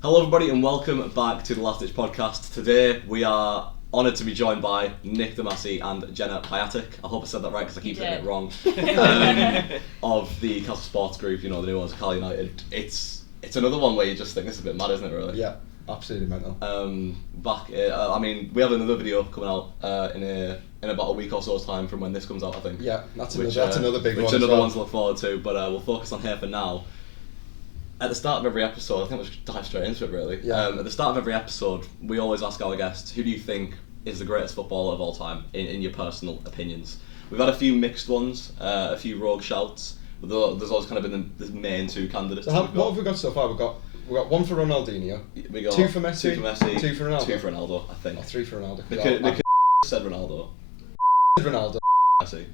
Hello everybody and welcome back to the Last Ditch podcast. Today we are honoured to be joined by Nick DeMasi and Jenna Piatak. I hope I said that right because I keep getting it wrong. Of the CUFC'S group, you know, the new ones, Carlisle United. It's another one where you just think this is a bit mad, isn't it, really? Yeah, absolutely mental. We have another video coming out in about a week or so's time from when this comes out, I think. Yeah, that's another big one. Which another one to look forward to, but we'll focus on here for now. At the start of every episode, I think we'll just dive straight into it really. Yeah. At the start of every episode, we always ask our guests, who do you think is the greatest footballer of all time, in your personal opinions? We've had a few mixed ones, a few rogue shouts, but there's always kind of been the main two candidates. So what have we got so far? We've got one for Ronaldinho, we got two for Messi, two for Ronaldo, I think. Or three for Ronaldo. Nick said Ronaldo. Ronaldo. Messi.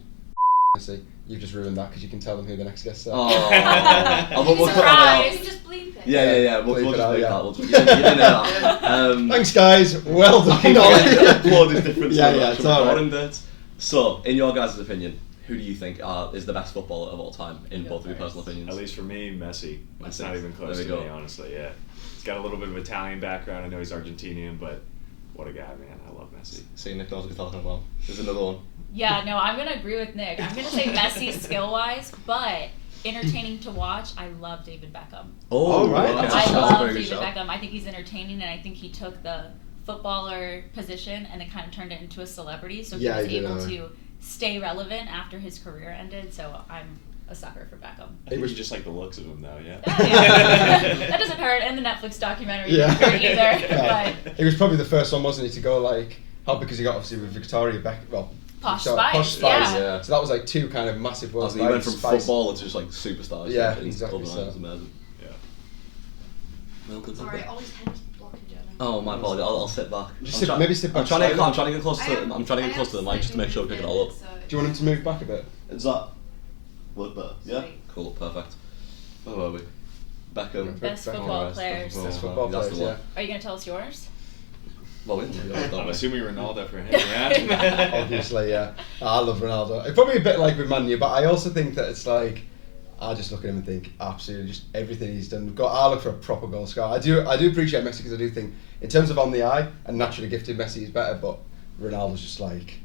You've just ruined that because you can tell them who the next guests are. We'll Surprise! You can just bleep it. Yeah. We'll just bleep yeah. that. You didn't know that. Thanks, guys. Well done. Upload is different. It's alright. So, in your guys' opinion, who do you think is the best footballer of all time in both of your personal opinions? At least for me, Messi. It's not even close to me, honestly. Yeah, he's got a little bit of Italian background. I know he's Argentinian, but what a guy, man! I love Messi. See, Nick knows what he's talking about. There's another one. Yeah, no, I'm going to agree with Nick. I'm going to say Messi skill-wise, but entertaining to watch, I love David Beckham. Oh, right. Okay. I love a very good David shout. Beckham. I think he's entertaining, and I think he took the footballer position and then kind of turned it into a celebrity, so he was able to stay relevant after his career ended, so I'm a sucker for Beckham. I think you just like the looks of him, though, yeah? That doesn't hurt, and the Netflix documentary didn't hurt either. But He was probably the first one, wasn't he, to go because he got obviously with Victoria Posh Spice, Spice, yeah. So that was like two kind of massive worlds. He went from footballer to just like superstars. Yeah, in exactly. Cumbrian. It was amazing. Yeah. Well, good Sorry, stuff. always tend to block and Jenna. Oh, my apologies. I'll sit back. Maybe sit back. I'm trying to get close to. I'm trying to get close to the mic just to make sure we pick it all up. Do you want him to move back a bit? Is that work better? Yeah. Sweet. Cool. Perfect. Where were we? Beckham. Best football players. Best football That's players, the one. Are you going to tell us yours? Well, I'm assuming Ronaldo for him, yeah? Obviously, yeah. I love Ronaldo. It's probably a bit like with Man U, but I also think that it's like, I just look at him and think, absolutely, just everything he's done. I look for a proper goal scorer. I do appreciate Messi because I do think, in terms of on the eye, and naturally gifted, Messi is better, but Ronaldo's just like,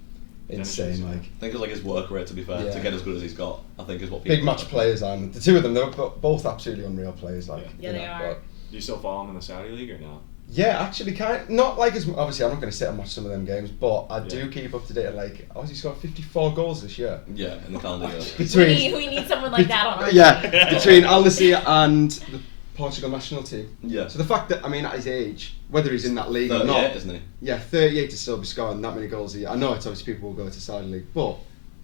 insane. I think it's like his work rate, to be fair, to get as good as he's got, I think is what people big match players, and the two of them, they're both absolutely unreal players. Like, Yeah, they are. Do you still follow him in the Saudi League or no? Yeah, actually, not like as obviously I'm not going to sit and watch some of them games, but I do keep up to date. Like, he scored 54 goals this year. Yeah, in the calendar year. We need someone like that on our team. Between Al Nassr and the Portugal national team. Yeah. So the fact that, at his age, whether he's in that league or not, isn't he? Yeah, 38 to still be scoring that many goals a year. I know it's obviously people will go to Saudi League, but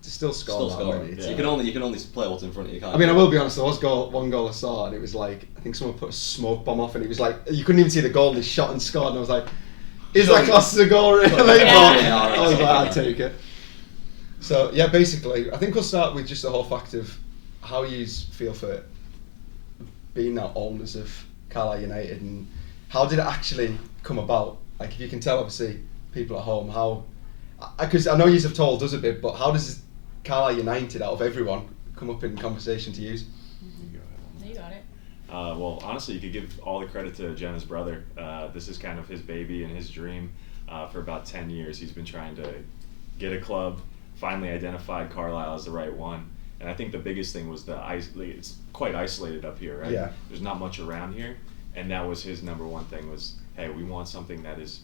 to still score that many. Yeah. You can only play what's in front of you, can't I will be honest, there was one goal I saw, and it was like, I think someone put a smoke bomb off, and it was like, you couldn't even see the goal, and he shot and scored, and I was like, is that class as a goal, really? I was like, I'd take it. So, yeah, basically, I think we'll start with just the whole fact of how you feel for being now owners of Carlisle United, and how did it actually come about? Like, if you can tell, obviously, people at home, because I know you have told us a bit, but how does Carlisle United, out of everyone, come up in conversation to use? You got it. Well, honestly, you could give all the credit to Jenna's brother. This is kind of his baby and his dream. For about 10 years, he's been trying to get a club, finally identified Carlisle as the right one. And I think the biggest thing was it's quite isolated up here, right? Yeah. There's not much around here. And that was his number one thing was, hey, we want something that is,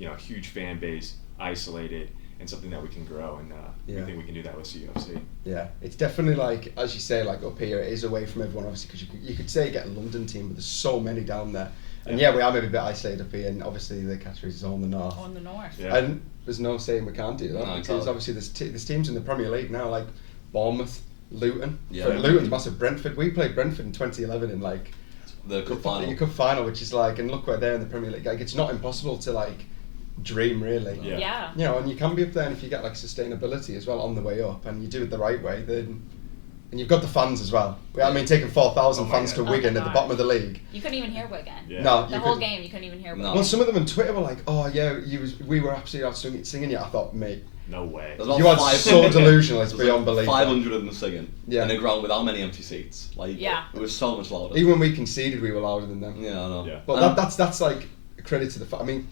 a huge fan base, isolated, and something that we can grow, and we think we can do that with CUFC. Yeah, it's definitely like, as you say, like up here, it is away from everyone, obviously, because you could say get a London team, but there's so many down there. And we are maybe a bit isolated up here, and obviously the catchphrase is on the north. On the north. Yeah. And there's no saying we can't do that, because obviously there's teams in the Premier League now, like Bournemouth, Luton. Yeah. Luton's massive. Brentford. We played Brentford in 2011 in like the cup final. The cup final, which is like, and look where they're in the Premier League. Like, it's not impossible to like dream, really. Yeah. And you can be up there, and if you get like sustainability as well on the way up, and you do it the right way, then. And you've got the fans as well. Taking 4,000 fans to Wigan at the bottom of the league. You couldn't even hear Wigan. Yeah. No, the whole game, you couldn't even hear Wigan. Well, some of them on Twitter were like, "Oh yeah, we were absolutely out singing you." I thought, mate, No way. You are so delusional, it's beyond belief. 500 of them singing in a ground with how many empty seats? Like, yeah. It was so much louder. Even when we conceded, we were louder than them. Yeah, I know. Yeah. But that's like a credit to the fact. I mean,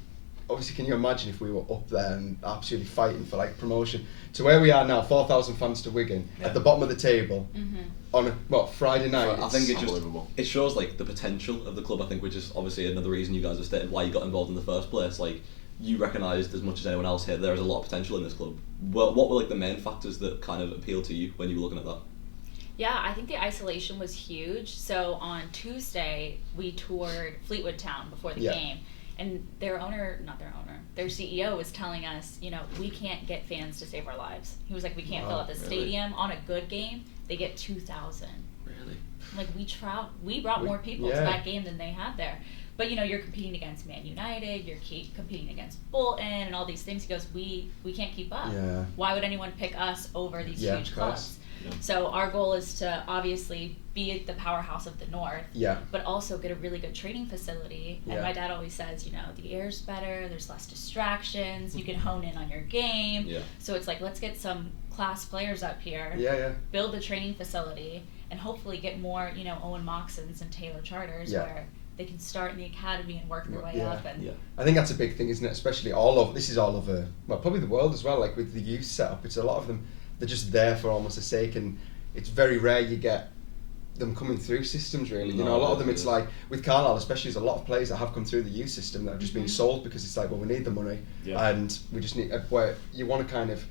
obviously, can you imagine if we were up there and absolutely fighting for like promotion to where we are now, 4,000 fans to Wigan at the bottom of the table on a Friday night? I think it shows like the potential of the club. I think, which is obviously another reason you guys have stated why you got involved in the first place. Like, you recognised as much as anyone else here there is a lot of potential in this club. What were like the main factors that kind of appealed to you when you were looking at that? Yeah, I think the isolation was huge. So on Tuesday we toured Fleetwood Town before the game. And their CEO was telling us, you know, we can't get fans to save our lives. He was like, we can't fill up the stadium. On a good game, they get 2,000. Really? Like, we brought more people to that game than they had there. But, you know, you're competing against Man United, you're competing against Bolton and all these things. He goes, we can't keep up. Yeah. Why would anyone pick us over these huge clubs? Yeah. So our goal is to obviously be the powerhouse of the North, but also get a really good training facility. And my dad always says, you know, the air's better, there's less distractions, you can hone in on your game. Yeah. So it's like, let's get some class players up here, build the training facility, and hopefully get more, you know, Owen Moxons and Taylor Charters where they can start in the academy and work their way up. And I think that's a big thing, isn't it? Especially this is all over, well, probably the world as well. Like with the youth setup, it's a lot of them. They're just there for almost a sake, and it's very rare you get them coming through systems. Really, you know, a lot of them. It's like with Carlisle, especially, there's a lot of players that have come through the youth system that have just been sold because it's like, well, we need the money, and we just need. Where you want to kind of.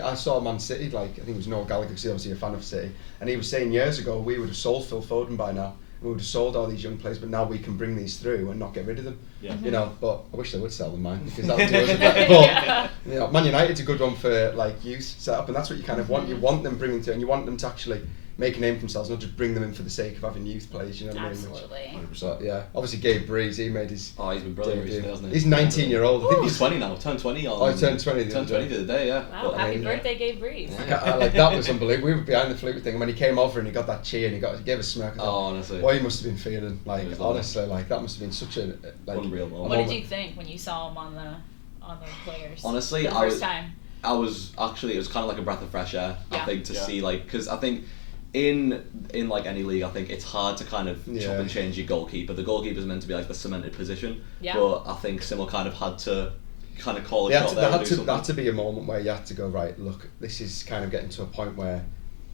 I saw Man City, like I think it was Noel Gallagher, because he's obviously a fan of City, and he was saying years ago we would have sold Phil Foden by now. We would have sold all these young players, but now we can bring these through and not get rid of them. Yeah. You know, but I wish they would sell them, man, because that would do us a better. But you know, Man United's a good one for like youth setup, and that's what you kind of want. You want them bringing through, and you want them to actually make a name for themselves, not just bring them in for the sake of having youth players. You know what I mean? Absolutely. 100%. Yeah. Obviously, Gabe Breeze, he made his. Oh, he's been brilliant recently, hasn't he? He's 19-year-old. I think he's 20 now. Turned 20 on. Oh, he turned 20. Turned 20 the other day. Yeah. Wow! Happy birthday, Gabe Breeze. Like that was unbelievable. We were behind the Fleetwood thing, and when he came over and he got that cheer and he gave a smirk. Honestly. What he must have been feeling, like honestly, like that must have been such a unreal moment. What did you think when you saw him on the players? Honestly, the first time. I was actually, it was kind of like a breath of fresh air. I think to see like, because I think. In like any league, I think it's hard to kind of chop and change your goalkeeper. The goalkeeper's meant to be like the cemented position, but I think Simmel kind of had to kind of call a shot there. There had to be a moment where you had to go, right, look, this is kind of getting to a point where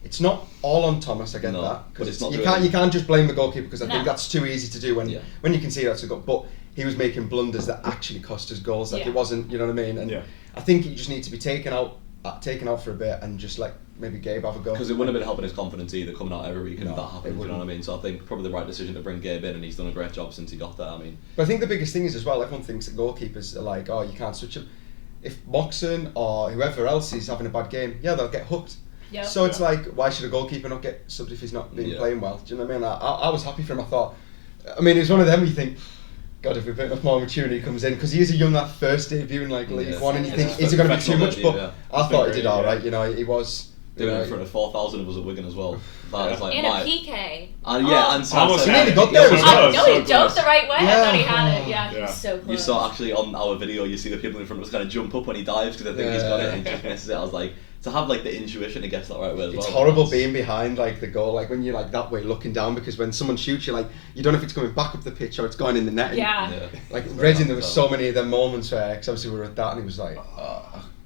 it's not all on Thomas. I get that, because you can't just blame the goalkeeper, because I think that's too easy to do when you can see that's a goal. But he was making blunders that actually cost us goals. Like it wasn't, you know what I mean? And I think you just need to be taken out for a bit and just like. Maybe Gabe have a go. Because it wouldn't have been helping his confidence either, coming out every week and that happened, you know what I mean? So I think probably the right decision to bring Gabe in, and he's done a great job since he got there, I mean. But I think the biggest thing is as well, everyone thinks that goalkeepers are like, oh, you can't switch them. If Moxon or whoever else is having a bad game, they'll get hooked. Yep. So it's like, why should a goalkeeper not get subbed if he's not been playing well? Do you know what I mean? I was happy for him, I thought. I mean, it was one of them you think, God, if we put enough more maturity comes in, because he is a young lad, first debut in like League One, and you think, is it going to be too much? But I thought he did alright, you know, he was... Doing it in front of 4,000 of us at Wigan as well. That is like and a PK. And he nearly got there. He dove the right way. I thought he had it. Yeah, he was so close. You saw actually on our video, you see the people in front of us kind of jump up when he dives because they think he's got it and he just misses it. I was like, to have like the intuition to get that right way as well. It's horrible being behind like the goal, like when you're like that way looking down, because when someone shoots you, like you don't know if it's coming back up the pitch or it's going in the net. Like Reading, there was so many of them moments where, because obviously we were at that, and he was like,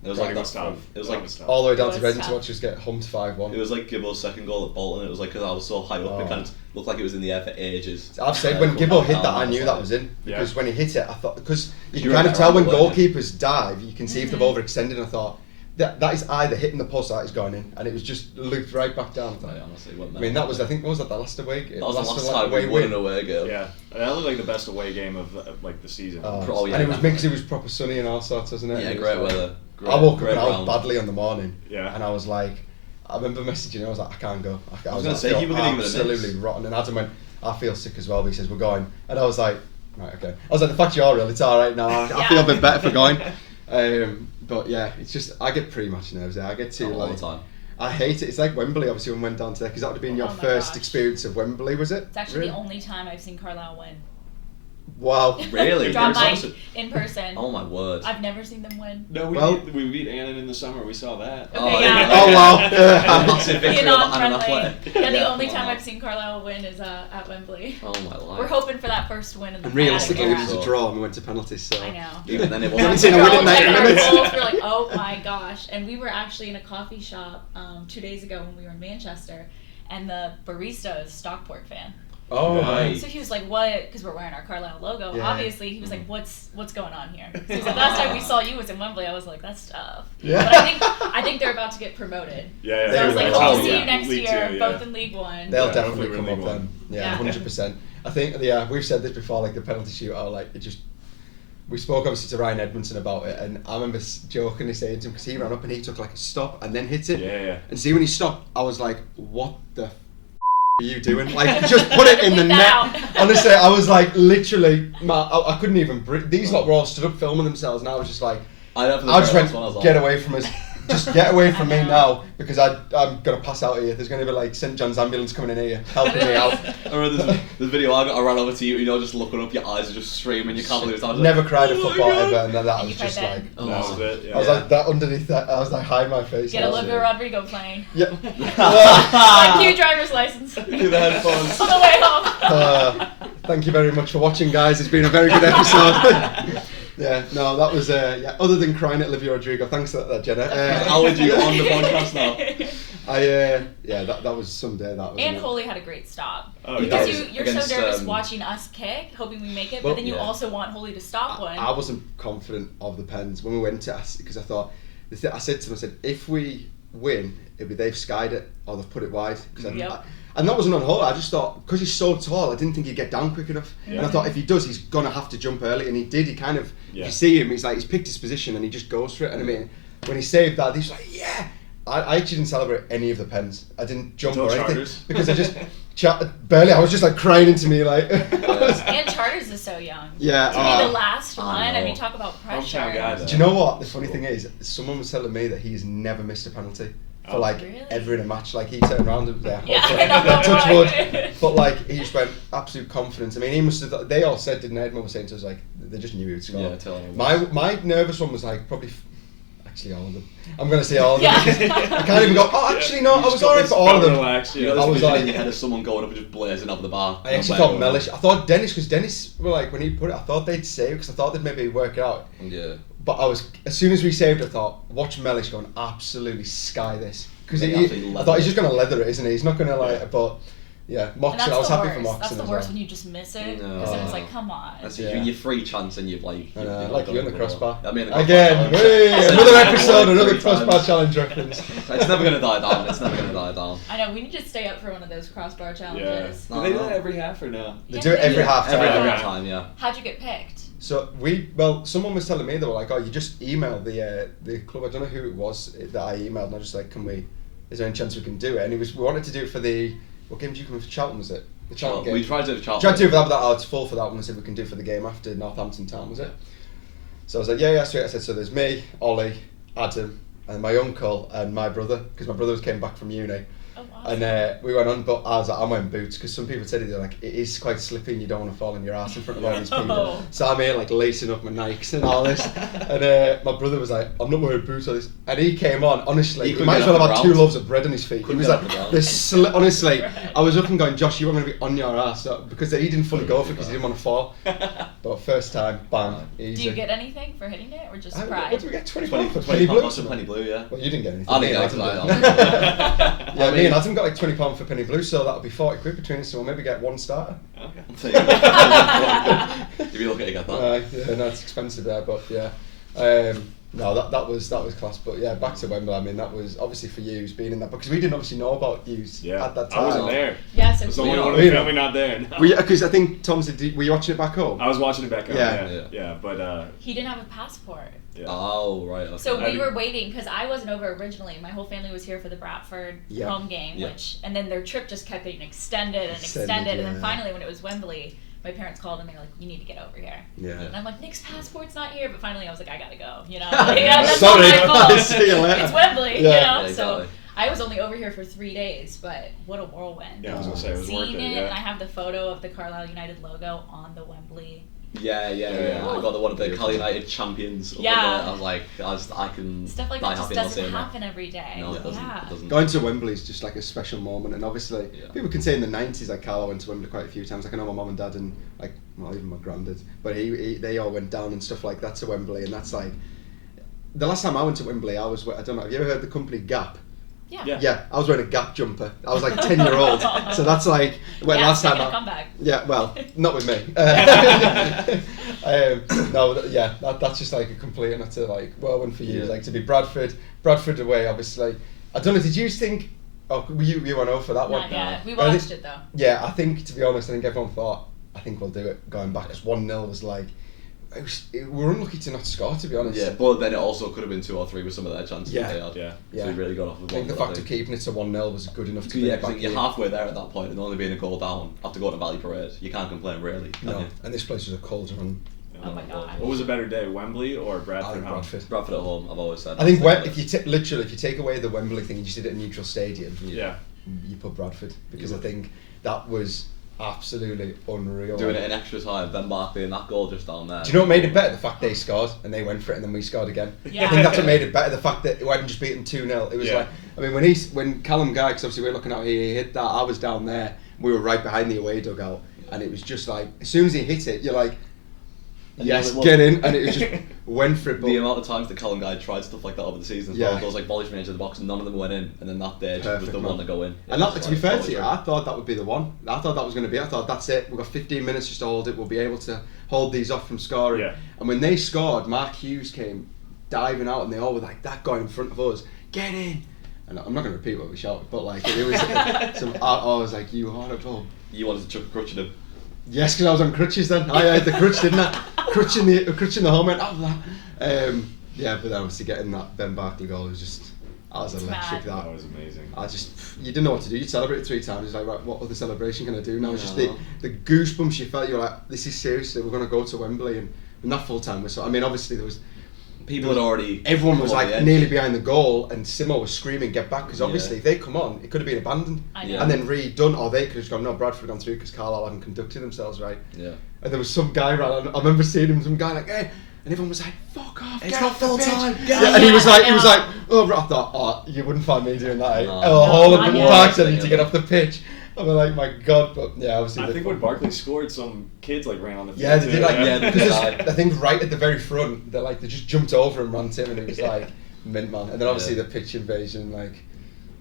it was like that. It was like all the way down to Reading to watch us get humped 5-1. It was like Gibbo's second goal at Bolton. It was like, because I was so high up, it kind of looked like it was in the air for ages. I've said when Gibbo hit that, I knew that was in, because when he hit it, I thought, because you can kind of tell when goalkeepers dive, you can see if they've overextended. And I thought that is either hitting the post or that is going in, and it was just looped right back down. Honestly, I mean, that was, I think, what was that, the last away game? That was the last time we won an away game. Yeah, that looked like the best away game of like the season. And it was because it was proper sunny and all sorts, wasn't it? Yeah, great weather. I woke up and I was badly on the morning, and I was like, I remember messaging him, I was like, I can't go. I was going to say, you were going to absolutely rotten, and Adam went, I feel sick as well, but he says, we're going, and I was like, right, okay. I was like, the fact you're real, it's alright now, I feel a bit better for going. But yeah, it's just, I get pretty much nervous there. I get to all the time. I hate it. It's like Wembley, obviously, when we went down to there, because that would have been your first experience of Wembley, was it? It's actually the only time I've seen Carlisle win. Wow. Really? Drop mic in person. Oh my word. I've never seen them win. No, we beat Annan in the summer. We saw that. Okay, yeah. Oh wow. Massive victory over Annan Athletic. Yeah, the only time I've seen Carlisle win is at Wembley. Oh my life. We're hoping for that first win in the And realistically, era. it was a draw and we went to penalties. So. I know. Even then, it We haven't wasn't. seen a win in 90 Our minutes. goals were like, oh my gosh. And we were actually in a coffee shop 2 days ago when we were in Manchester, and the barista is a Stockport fan. Oh, Right. So he was like, what? Because we're wearing our Carlisle logo. Yeah. Obviously, he was like, what's going on here? So he was like, last time we saw you was in Wembley. I was like, that's tough. Yeah. But I think they're about to get promoted. Yeah. So I was like, will. hope to Oh, see yeah. you next League year, 2, both in League One. They'll Yeah, definitely hopefully come we're up League then. One. Yeah, Yeah. 100%. I think, yeah, we've said this before, like the penalty shootout, like it just. We spoke obviously to Ryan Edmondson about it, and I remember jokingly saying to him, because he ran up and he took like a stop and then hit it. Yeah. And see, when he stopped, I was like, what the are you doing? Like, just put it in the net. Honestly, I was like, literally, I couldn't even breathe. These lot were all stood up filming themselves, and I was just like, I just went, get away from us. Just get away from me now, because I'm going to pass out here. There's going to be like St. John's ambulance coming in here, helping me out. I remember this video I ran over to you, just looking up, your eyes are just streaming, you can't believe it's Never cried at football ever, and then that was just cried like, That was it. Yeah. I was like that underneath that, I was like, hide my face. Get Olivia Rodrigo playing. Yeah. Like cue driver's license. Do the headphones. On the way home. Thank you very much for watching, guys. It's been a very good episode. Yeah, no, that was, other than crying at Olivia Rodrigo, thanks for that, Jenna. How would you on the podcast now? That was someday, that was. And Holy had a great stop. Oh, because yeah. you're Against, so nervous watching us kick, hoping we make it, Well, but then you yeah. also want Holy to stop one. I wasn't confident of the pens when we went to us, because I thought, I said to them, I said, if we win, it'll be they've skied it or they've put it wide. And that wasn't on Holy. I just thought, because he's so tall, I didn't think he'd get down quick enough. Yeah. And I thought if he does, he's going to have to jump early. And he did. He kind of, Yeah. if you see him, he's picked his position and he just goes for it. And I mean, when he saved that, he's like, yeah. I actually didn't celebrate any of the pens. I didn't jump or anything. Charters. Because I just, barely, I was just like crying into me like. And Charters is so young. Yeah. To be the last one, I I mean, talk about pressure. Hometown guy, though. Do you know what? The funny thing is, someone was telling me that he's never missed a penalty. For Really? ever in a match, like he turned around and was there. Yeah, I know, Touch right. wood. But like he just went absolute confidence. I mean, he must have. They all said, didn't Edmund was saying to us like they just knew he would score. Yeah, telling him. My nervous one was like probably. Actually, all of them. I'm gonna say all of them. Yeah. Because I can't even go. Oh, actually, no. I was alright for all of them. Relax, You yeah. know, I this was vision like- in your head of someone going up and just blazing over the bar. I actually thought Mellish. I thought Dennis, because Dennis were like when he put it. I thought they'd save because I thought they'd maybe work it out. Yeah. But I was as soon as we saved, I thought watch Mellish go and absolutely sky this. Because Yeah, absolutely I thought he's leather just going to leather it, isn't he? He's not going to like, but yeah, And Moxon, that's I was the happy worst. for Moxon That's the as worst well. when you just miss it. No. Because then it's like, come on. That's Yeah. your free chance and you've like... And, you're like not you're in the gonna crossbar. I mean, the crossbar Again, challenge. hey, I said another it episode, like another 3 crossbar times. challenge reference. It's never going to die down. It's never going to die down. I know, we need to stay up for one of those crossbar Yeah. challenges. Do they do that every half or no? They Yeah, do it they every do. half Every time. time, yeah. How'd you get picked? So someone was telling me, they were like, oh, you just emailed the club. I don't know who it was that I emailed, and I was just like, is there any chance we can do it? And we wanted to do it for what game did you come in for? Charlton, was it? The Charlton game. We tried to do it for Charlton. Tried to do it for that, but it's full for that one. I said we can do it for the game after Northampton Town, was it? So I was like, yeah, sweet. I said, so there's me, Ollie, Adam, and my uncle and my brother, because my brother came back from uni. Oh, wow. And we went on, but I was like, I'm wearing boots, because some people said they're like, it is quite slippy and you don't want to fall on your ass in front of all these people. Oh. So I'm here like lacing up my Nikes and all this. And my brother was like, I'm not wearing boots or this. And he came on, honestly, He he couldn't might get as well off have the had 2 ground. loaves of bread on his feet. He Couldn't was get like, off the ground. honestly, Right. I was up and going, Josh, you were going to be on your ass. Because he didn't fully go for it because he didn't want to fall. But first time, bang, easy. Do you get anything for hitting it, or just What pride? did we get? 20 20 pounds for penny Penny blue? Blue? Penny blue, yeah. Well, you didn't get anything. I didn't Me get and anything, Adam I did. don't. Yeah, me and Adam got like £20 for Penny Blue, so that'll be 40 quid between us, so we'll maybe get 1 starter. Okay. You'd be lucky to get that. Yeah, no, it's expensive there, but yeah. No, that was class, but yeah, back to Wembley. I mean, that was obviously for you being in that, because we didn't obviously know about you Yeah. at that time. I wasn't there. Yeah, I so was the cool. only one We in the know. family not there. No. Because I think Tom said, were you watching it back home? I was watching it back home. Yeah. Yeah. But He didn't have a passport. yeah. Oh, right. Okay. So I we mean- were waiting, because I wasn't over originally. My whole family was here for the Bradford Yeah. home game, Yeah. and then their trip just kept getting extended and Extended, extended. And yeah. then finally, when it was Wembley, my parents called and they were like, you need to get over here. Yeah. And I'm like, Nick's passport's not here. But finally, I was like, I gotta go. You know, like, that's Sorry. not my fault. See you later. It's Wembley, Yeah. you know. Yeah, So exactly. I was only over here for 3 days, but what a whirlwind. Yeah, I was gonna say it was worth Seeing it. it, Yeah. and I have the photo of the Carlisle United logo on the Wembley Yeah. I got one of the Carlisle United champions. Yeah. I was like, I can. Stuff like that just doesn't happen every day. No, it doesn't. Going to Wembley is just like a special moment, and obviously people can say in the 90s, like Carl, I went to Wembley quite a few times. Like I know my mum and dad and like, well, even my granddad, but they all went down and stuff like that to Wembley, and that's like, the last time I went to Wembley, I don't know, have you ever heard the company Gap? Yeah, I was wearing a Gap jumper. I was like 10-year-old, so that's like when last time. Comeback. Yeah, well, not with me. That's just like a complete and utter like whirlwind for you. Like to be Bradford away, obviously. I don't know. Did you think? Oh, you went over for that one? Yeah, we watched it though. Yeah, I think to be honest, I think everyone thought, I think we'll do it going back, because 1-0 was like. We were unlucky to not score, to be honest. Yeah, but then it also could have been 2 or 3 with some of their chances they had. Yeah. So we really got off of I think the fact of keeping it to 1-0 was good enough to bring it back. You're halfway there at that point, and only being a goal down after going to Valley Parade, you can't complain really. No, and this place was a cauldron. Oh my god. What was a better day, Wembley or Bradford? Bradford at home, I've always said. I think if you take away the Wembley thing and you did it at a neutral stadium, you put Bradford, because I think that was absolutely unreal. Doing it in extra time, Ben Barkley and that goal just down there. Do you know what made it better? The fact they scored and they went for it and then we scored again. Yeah. I think that's what made it better. The fact that we hadn't just beaten 2-0. It was like, I mean, when Callum Guy, because obviously we're looking out here, he hit that. I was down there. We were right behind the away dugout, and it was just like, as soon as he hit it, you're like, yes, get in, and it was just went for it. The amount of times that Callum Guy tried stuff like that over the season, those like volleys from into the box, and none of them went in, and then that day was the one to go in. And that, to be fair to you, I thought that would be the one. I thought that was going to be. I thought that's it. We've got 15 minutes just to hold it. We'll be able to hold these off from scoring. Yeah. And when they scored, Mark Hughes came diving out, and they all were like, that guy in front of us, get in. And I'm not going to repeat what we shouted, but like it was I was like, you horrible. You wanted to chuck a crutch at him. Yes, because I was on crutches then. I had the crutch, didn't I? Crutch in the home end. But then obviously getting that Ben Barkley goal was just, that was electric. That was amazing. You didn't know what to do. You celebrated 3 times. It's like, right, what other celebration can I do now? It's just the goosebumps you felt. You were like, this is seriously, we're going to go to Wembley, and that full time was. I mean, obviously there was. People had already. Everyone was like nearly behind the goal, and Simo was screaming, "Get back!" Because obviously, if they come on, it could have been abandoned and then redone, or they could have just gone, "No, Bradford gone through because Carlisle hadn't conducted themselves right." Yeah. And there was some guy I remember seeing him, some guy like, "Hey," and everyone was like, "Fuck off! It's not full time." And he was like, "Oh," I thought, "Oh, you wouldn't find me doing that." All of the parks I need to get off the pitch. I'm like, my God, but yeah, obviously. I think when Barkley scored, some kids like ran on the field. Yeah, they did because I think right at the very front, they just jumped over and ran to him, and it was like mint man. And then obviously the pitch invasion, like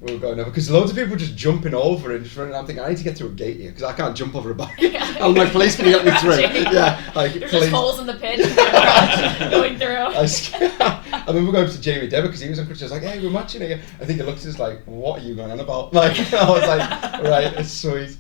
we were going over because loads of people were just jumping over and just running. I'm thinking I need to get through a gate here because I can't jump over a bar. I'm like, police can you help me through? Yeah, like there's just holes in the pitch going through. I remember going up to Jamie Dever because he was on crutches. I was like, hey, we're matching again. I think he looked at us like, what are you going on about? Like, I was like, right, it's sweet.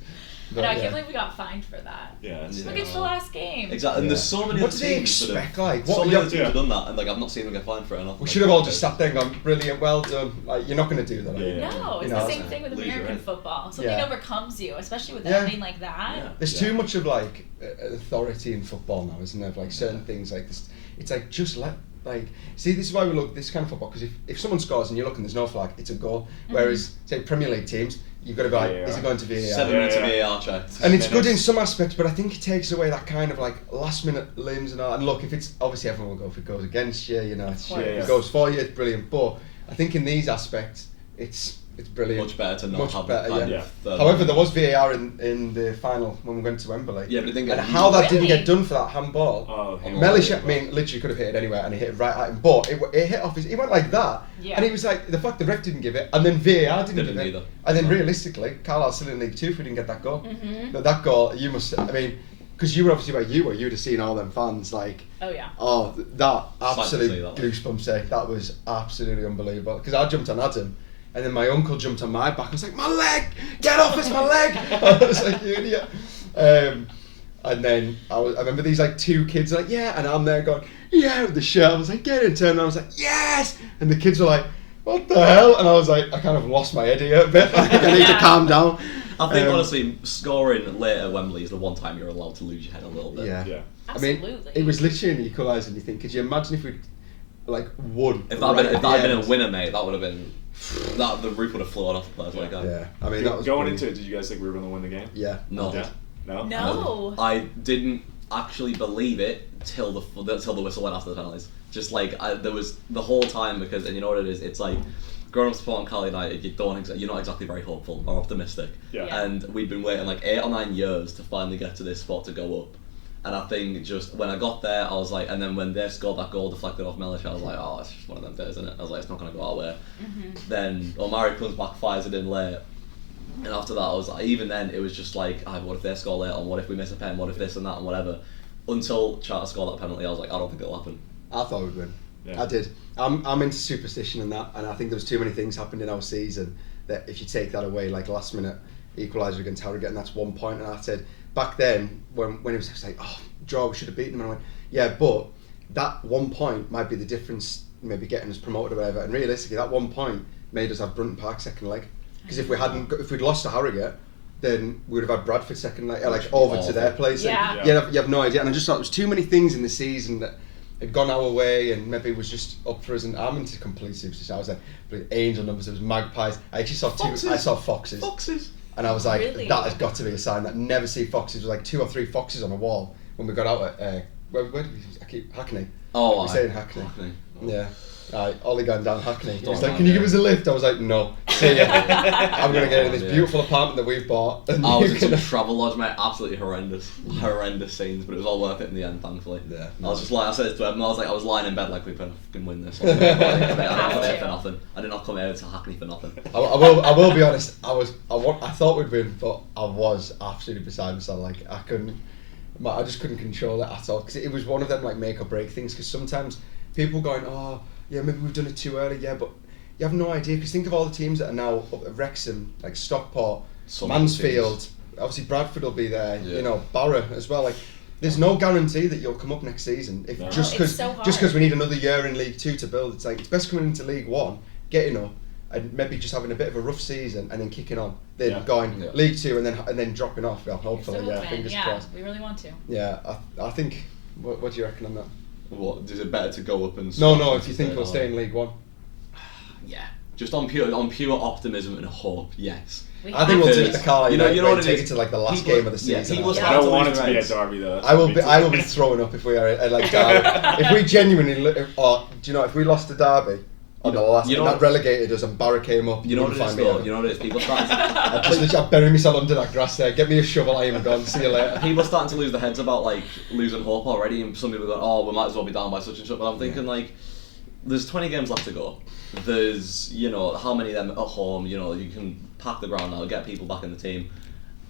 But I can't believe we got fined for that. Yeah, look, it's the last game. Exactly, and there's so many. What do they expect? Like, so many other teams have done that, and like I've not seen them get fined for it. We should have all just sat there and gone, brilliant, well done. Like, you're not going to do that. No, it's the same thing with American football. Something overcomes you, especially with ending like that. Yeah. There's too much of like authority in football now, isn't there? Like certain things like this. It's like just let. Like, see, this is why we look this kind of football, because if someone scores and you look and there's no flag, it's a goal. Whereas, say, Premier League teams, you've got to be like, is it going to VAR? 7 minutes of VAR check. And it's good in some aspects, but I think it takes away that kind of like last minute limbs and all. And look, if it's obviously everyone will go if it goes against you, you know, if it goes for you, it's brilliant. But I think in these aspects, it's brilliant. Much better to not have that kind of. However, there was VAR in the final when we went to Wembley. Yeah, but it didn't get. And how that didn't get done for that handball. Mellish, I mean, literally could have hit it anywhere, and he hit it right at him. But it hit off his. He went like that, and he was like, the fact the ref didn't give it, and then VAR didn't give it, either. And then realistically, Carlisle still in League 2 if we didn't get that goal. But that goal, you must. I mean, because you were obviously where you were, you'd have seen all them fans like. Oh yeah. Oh, that absolute goosebumps! That was absolutely unbelievable. Because I jumped on Adam. And then my uncle jumped on my back. I was like, my leg! Get off, it's my leg! I was like, you idiot. And then I remember these like 2 kids like, yeah, and I'm there going, yeah, with the shirt. I was like, get in, turn around. I was like, yes! And the kids were like, what the hell? And I was like, I kind of lost my head here a bit. Like, I need to calm down. I think honestly, scoring late at Wembley is the one time you're allowed to lose your head a little bit. Yeah. Absolutely. I mean, it was literally an equaliser, and you think, could you imagine if we'd like won? If that had been a winner, mate, that would have been. The roof would have flown off the place like that. Yeah, I mean, that was going into it. Did you guys think we were going to win the game? Yeah. No. No. I didn't actually believe it till the whistle went after the penalties. Just like there was the whole time, because, and you know what it is, it's like growing up supporting Carlisle United, you're not exactly very hopeful or optimistic. Yeah. And we'd been waiting like 8 or 9 years to finally get to this spot to go up. And I think just when I got there, I was like, and then when they scored that goal deflected off Mellish, I was like, oh, it's just one of them days, isn't it? I was like, it's not going to go our way. Then Omari comes back, fires it in late. And after that, I was like, even then, it was just like, what if they score late on? What if we miss a pen? What if this and that and whatever? Until Charter scored that penalty, I was like, I don't think it'll happen. I thought we'd win. Yeah. I did. I'm into superstition and that, and I think there was too many things happened in our season that if you take that away, like last minute equaliser against Harrogate, and that's 1 point. And I said back then when it was like, oh, draw, we should have beaten them, and I went, yeah, but that 1 point might be the difference, maybe getting us promoted or whatever. And realistically, that 1 point made us have Brunton Park second leg, because if we'd lost to Harrogate, then we would have had Bradford second leg, like over to their place. Yeah. You have no idea. And I just thought there was too many things in the season that had gone our way, and maybe it was just up for us. And I'm into complete superstition. I was like, angel numbers, there was magpies. I actually saw foxes. I saw foxes. And I was like, Really? that has got to be a sign that never see foxes. There was like 2 or 3 foxes on a wall when we got out at where did we? Hackney. Oh, we saying Hackney. Oh. Yeah. Ollie going down Hackney. He was Don't like, can you give us a lift? I was like, no. See ya. I'm going to get in this beautiful apartment that we've bought. And I was in some travel lodge, mate. Absolutely horrendous scenes, but it was all worth it in the end, thankfully. Yeah. I was just like, I said it to him, I was lying in bed like, we can fucking win this. I didn't come here for nothing. I did not come here to Hackney for nothing. I will be honest. I thought we'd win, but I was absolutely beside myself. Like I just couldn't control it at all, because it was one of them like make or break things. Because sometimes people going, oh yeah, maybe we've done it too early. Yeah, but you have no idea, because think of all the teams that are now up at Wrexham, like Stockport, Mansfield. Obviously Bradford will be there. Yeah. You know, Barrow as well. Like, there's no guarantee that you'll come up next season. If just because we need another year in League 2 to build. It's like, it's best coming into League 1, getting up, and maybe just having a bit of a rough season and then kicking on. Then going League 2 and then dropping off. Well, hopefully, fingers crossed. We really want to. Yeah, I think. What do you reckon on that? What, is it better to go up and? No. If you think we'll stay in League 1. Yeah, just on pure optimism and hope. Yes. I think we'll take the Carlisle United. You know what it take is? it to like the last game of the season. I don't want it to be at Derby though. I will be throwing up if we are at like Derby. If we genuinely, if we lost to Derby on the last, and that relegated us and Barra came up, you know what it is though? You know what it is? People starting I'd bury myself under that grass there. Get me a shovel, I am gone. See you later. People are starting to lose their heads about like losing hope already, and some people are going, oh, we might as well be down by such and such. But I'm thinking like, there's 20 games left to go. There's, how many of them at home, you can pack the ground now, get people back in the team,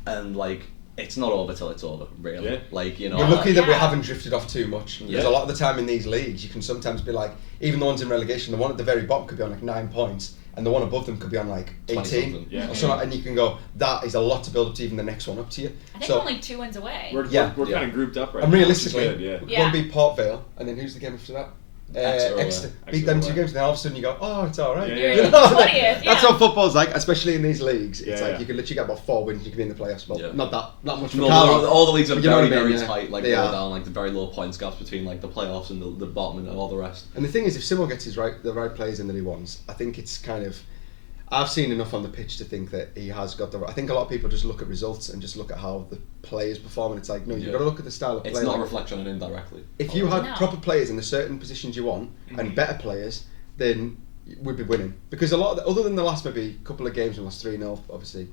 and like, it's not over till it's over, really. Yeah. Like, We're lucky that we haven't drifted off too much. Because a lot of the time in these leagues, you can sometimes be like, even the ones in relegation, the one at the very bottom could be on like 9 points, and the one above them could be on like 18. Or so, and you can go, that is a lot to build up to even the next one up to you. I think we're only 2 wins away. We're kind of grouped up right now. And realistically, we're going to beat Port Vale, and then who's the game after that? Exeter. Beat them 2 games, and then all of a sudden you go, oh, it's all right. You're 20th. That's what football's like, especially in these leagues. It's like you can literally get about 4 wins, you can be in the playoffs. Well, not much. No, all the leagues are very tight. Like, low down, like the very low points gaps between like the playoffs and the bottom and all the rest. And the thing is, if Simo gets the right players in that he wants, I think it's kind of. I've seen enough on the pitch to think that he has got the. I think a lot of people just look at results and just look at how the players perform, and it's like, no, you've got to look at the style of play. It's not a reflection on indirectly. If you had proper players in the certain positions you want and better players, then we'd be winning. Because a lot of other than the last maybe couple of games, we lost 3-0, obviously.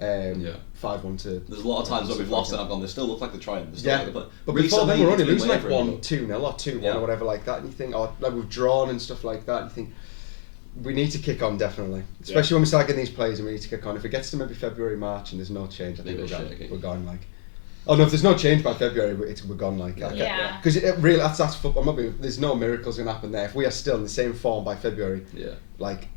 5-1 to. There's a lot of times where we've lost and I've gone, they still look like they're trying. But before then, we're only losing like 1-2-0 or 2-1 or whatever like that, and you think, like we've drawn and stuff like that, and you think. We need to kick on, definitely. Especially when we start getting these players and we need to kick on. If it gets to maybe February, March and there's no change, I think we're gone like... Oh no, if there's no change by February, we're gone like... Because really, that's football. There's no miracles going to happen there. If we are still in the same form by February, like,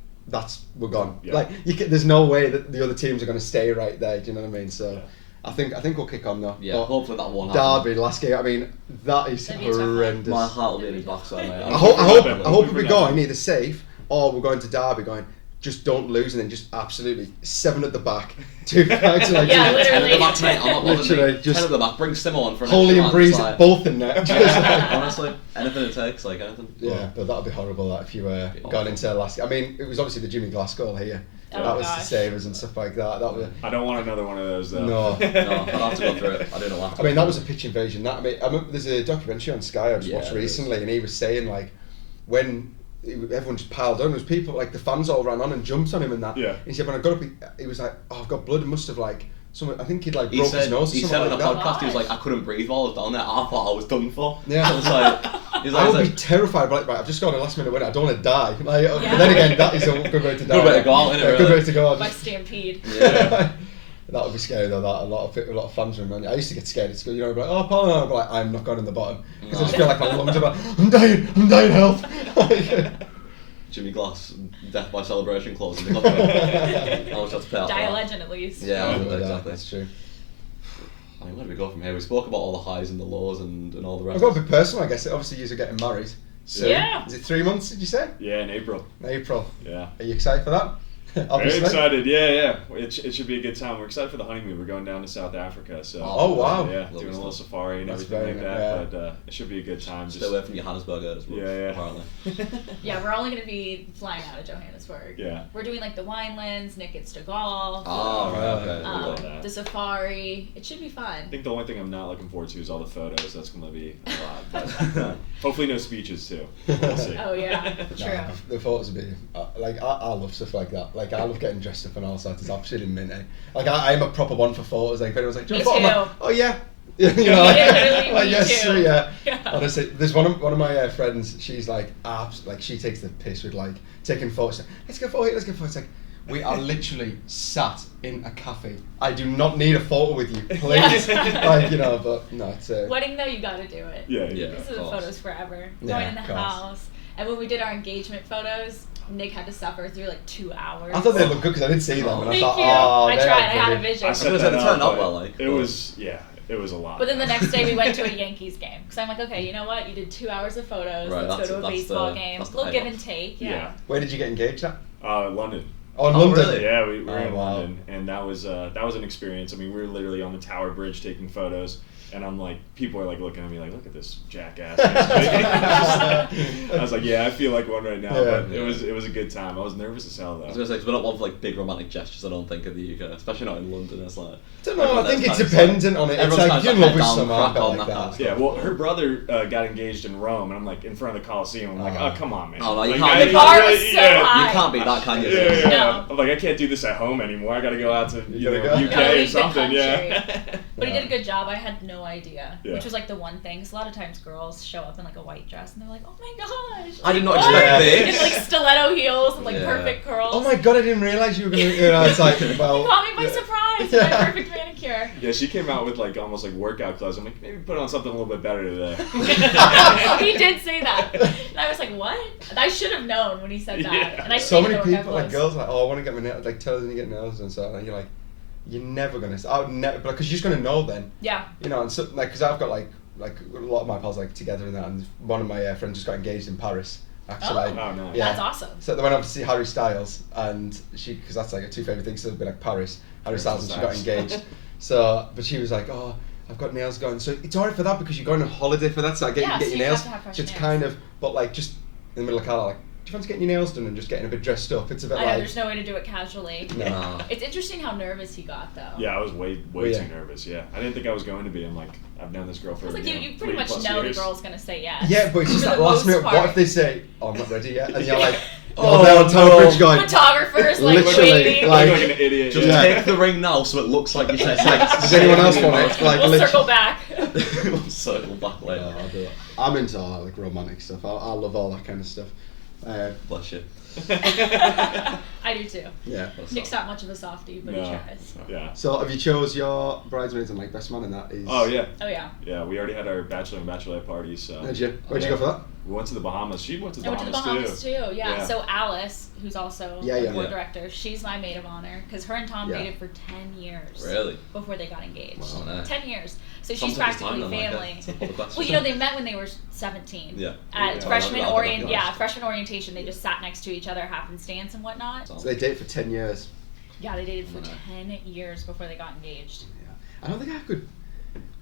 we're gone. Yeah. Like, there's no way that the other teams are going to stay right there, do you know what I mean? So... I think we'll kick on though. Yeah, hopefully that won't happen. Derby, last game, I mean, that is horrendous. My heart will be in his backside, mate. I hope we're going either safe or we're going to Derby going, just don't lose, and then just absolutely 7 at the back, 2 back, literally. 10 at the back, mate. I'm not bothered. 10 at the back, bring Simo on for an Holy and Breeze both in there. Honestly, anything it takes, like anything. Yeah, but that'd be horrible that if you were gone into last. I mean, it was obviously the Jimmy Glass goal here. That was to save us and stuff like that. I don't want another one of those though. No, I'd have to go through it. I don't know. I mean, that was a pitch invasion. I remember there's a documentary on Sky I just watched recently, and he was saying like when everyone just piled on, there was people like the fans all ran on and jumped on him and that. Yeah. And he said when I got up, he was like, "Oh, I've got blood." It must have like. I think he'd like broke his nose or something. He said on like the that. podcast, he was like, I couldn't breathe while I was down there. I thought I was done for. Yeah. I was like, I would be terrified, but like, right, I've just got a last minute winner. I don't want to die. Like, but then again, that is a good way to die. Good way to go out, isn't it? Good way to go out. By stampede. Yeah. That would be scary though. That a lot of fans remember. I used to get scared at school. You know, like, oh, Paul, and I'd be like, I'm not going in the bottom because I just feel like my lungs are like, I'm dying, help. Jimmy Glass, Death by Celebration clause in the contract. How much had to pay off Die a that? legend at least. Yeah, exactly. That's true. I mean, where do we go from here? We spoke about all the highs and the lows and all the rest. I've got a bit personal, I guess. Obviously, you're getting married. So, Yeah. Is it 3 months, did you say? Yeah, in April. April. Yeah. Are you excited for that? Very excited, yeah. It should be a good time. We're excited for the honeymoon. We're going down to South Africa, so Oh, wow. yeah, doing a little safari and That's everything like very that. nice, But it should be a good time. Stay away from Johannesburg as well. Yeah. Apparently. Yeah, we're only going to be flying out of Johannesburg. Yeah. We're doing like the winelands, Nick gets to golf. Oh, right, okay. The safari. It should be fun. I think the only thing I'm not looking forward to is all the photos. That's going to be a lot. But hopefully no speeches too. We'll see. Oh yeah, true. No, the photos would be like I love stuff like that. Like I love getting dressed up and all sorts. It's absolutely mint. Like I'm a proper one for photos. Like if anyone's like, do you want a photo? Oh yeah. You know, like yes, too. yeah. Honestly, there's one of my friends. She's like, she takes the piss with like taking photos. Let's go photo. Let's go photo. It's like we are literally sat in a cafe. I do not need a photo with you, please. Like but no, it's wedding though, you got to do it. Yeah. This is the photos forever. Yeah, Going in the house, and when we did our engagement photos, Nick had to suffer through like 2 hours. I thought they looked good because I didn't see them, and I thought, I tried. I had a vision. I set It that turned up, out well, like. It was a lot. But then the next day we went to a Yankees game because I'm like, okay, you know what? You did 2 hours of photos. Right, Let's go to a baseball game. that's the Little give payoff. and take. Yeah. Where did you get engaged at? London. Oh, in London. Really? Yeah, we were in wow. London, and that was an experience. I mean, we were literally on the Tower Bridge taking photos, and I'm like, people are like looking at me like, look at this jackass. I was like, yeah, I feel like one right now, but it was a good time. I was nervous as hell though. I was gonna say, 'cause we're not one for like big romantic gestures. I don't think in the UK, especially not in London. It's like. I don't know. I think it's dependent on it. It's like you're in love with someone like that. Yeah, well, her brother got engaged in Rome, and I'm like in front of the Coliseum. I'm like, oh, come on, man. Oh, no, you like, can't. The bar was so high. You can't be that, can you? Yeah. No. I'm like, I can't do this at home anymore. I got to go out to gotta UK go. or something. Yeah. But he did a good job. I had no idea, Yeah. which was like the one thing. Because a lot of times girls show up in like a white dress and they're like, oh my gosh. I did not what? expect this. In like stiletto heels and like Yeah. perfect curls. Oh my god, I didn't realise you were going to, it's like, well. You caught me by surprise with my perfect manicure. Yeah, she came out with like almost like workout clothes. I'm like, maybe put on something a little bit better today. He did say that. And I was like, what? And I should have known when he said that. Yeah. And I So stayed in many the workout people, like clothes. girls, like, oh, I want to get my nails, like, tell them to get nails and stuff. And you're like, you're never going to, I would never, because you're just going to know then. Yeah. You know, and so, like, because I've got, like a lot of my pals, like, together and that, and one of my friends just got engaged in Paris, actually. Oh, nice. Yeah. That's awesome. So they went up to see Harry Styles, and she, because that's like her two favourite things, so it'd be like Paris, Harry Styles, and she got engaged. So, but she was like, oh, I've got nails going. So it's alright for that because you're going on holiday for that, so I get you Yeah, get so your you nails. have to have fresh So it's nails. kind of, but like just in the middle of Carlisle, like, do you fancy getting your nails done and just getting a bit dressed up? It's a bit I know, like. there's no way to do it casually. No. It's interesting how nervous he got, though. Yeah, I was way Yeah. too nervous. Yeah, I didn't think I was going to be. I'm like, I've known this girl for. It's like you pretty 3+ much know years. the girl's gonna say yes. Yeah, but it's just For that the last most minute. part. What if they say, "Oh, I'm not ready yet," and you're like, Oh, "Oh, they're on Tower no. Bridge going." Photographers like Literally, waiting. like- Like an idiot. Just Yeah. take the ring now, so it looks like you said. Does anyone else want it? Like, We'll literally- circle back. We'll circle back later. No, I'll do it. I'm into like romantic stuff. I love all that kind of stuff. Bless you. I do too. Yeah. Nick's not much of a softie, but he No. tries. Yeah. So have you chose your bridesmaids and like best man and that is? Oh yeah. Oh yeah. Yeah, we already had our bachelor and bachelorette parties. So. Did you? Where'd you go for that? We went to the Bahamas. She went to the I went to the Bahamas too. Yeah. Yeah. So Alice, who's also Yeah, the yeah. board Yeah. director, she's my maid of honor because her and Tom Yeah. dated for 10 years. Really? Before they got engaged. Wow, nice. 10 years. So she's Sometimes practically time, then, family. like, all the questions. Well, you know, they met when they were 17. Yeah. At Yeah. freshman Oh, freshman orientation, they just sat next to each other, happenstance and whatnot. So they dated for 10 years. Yeah, they dated for Wow. 10 years before they got engaged. Yeah. I don't think I could.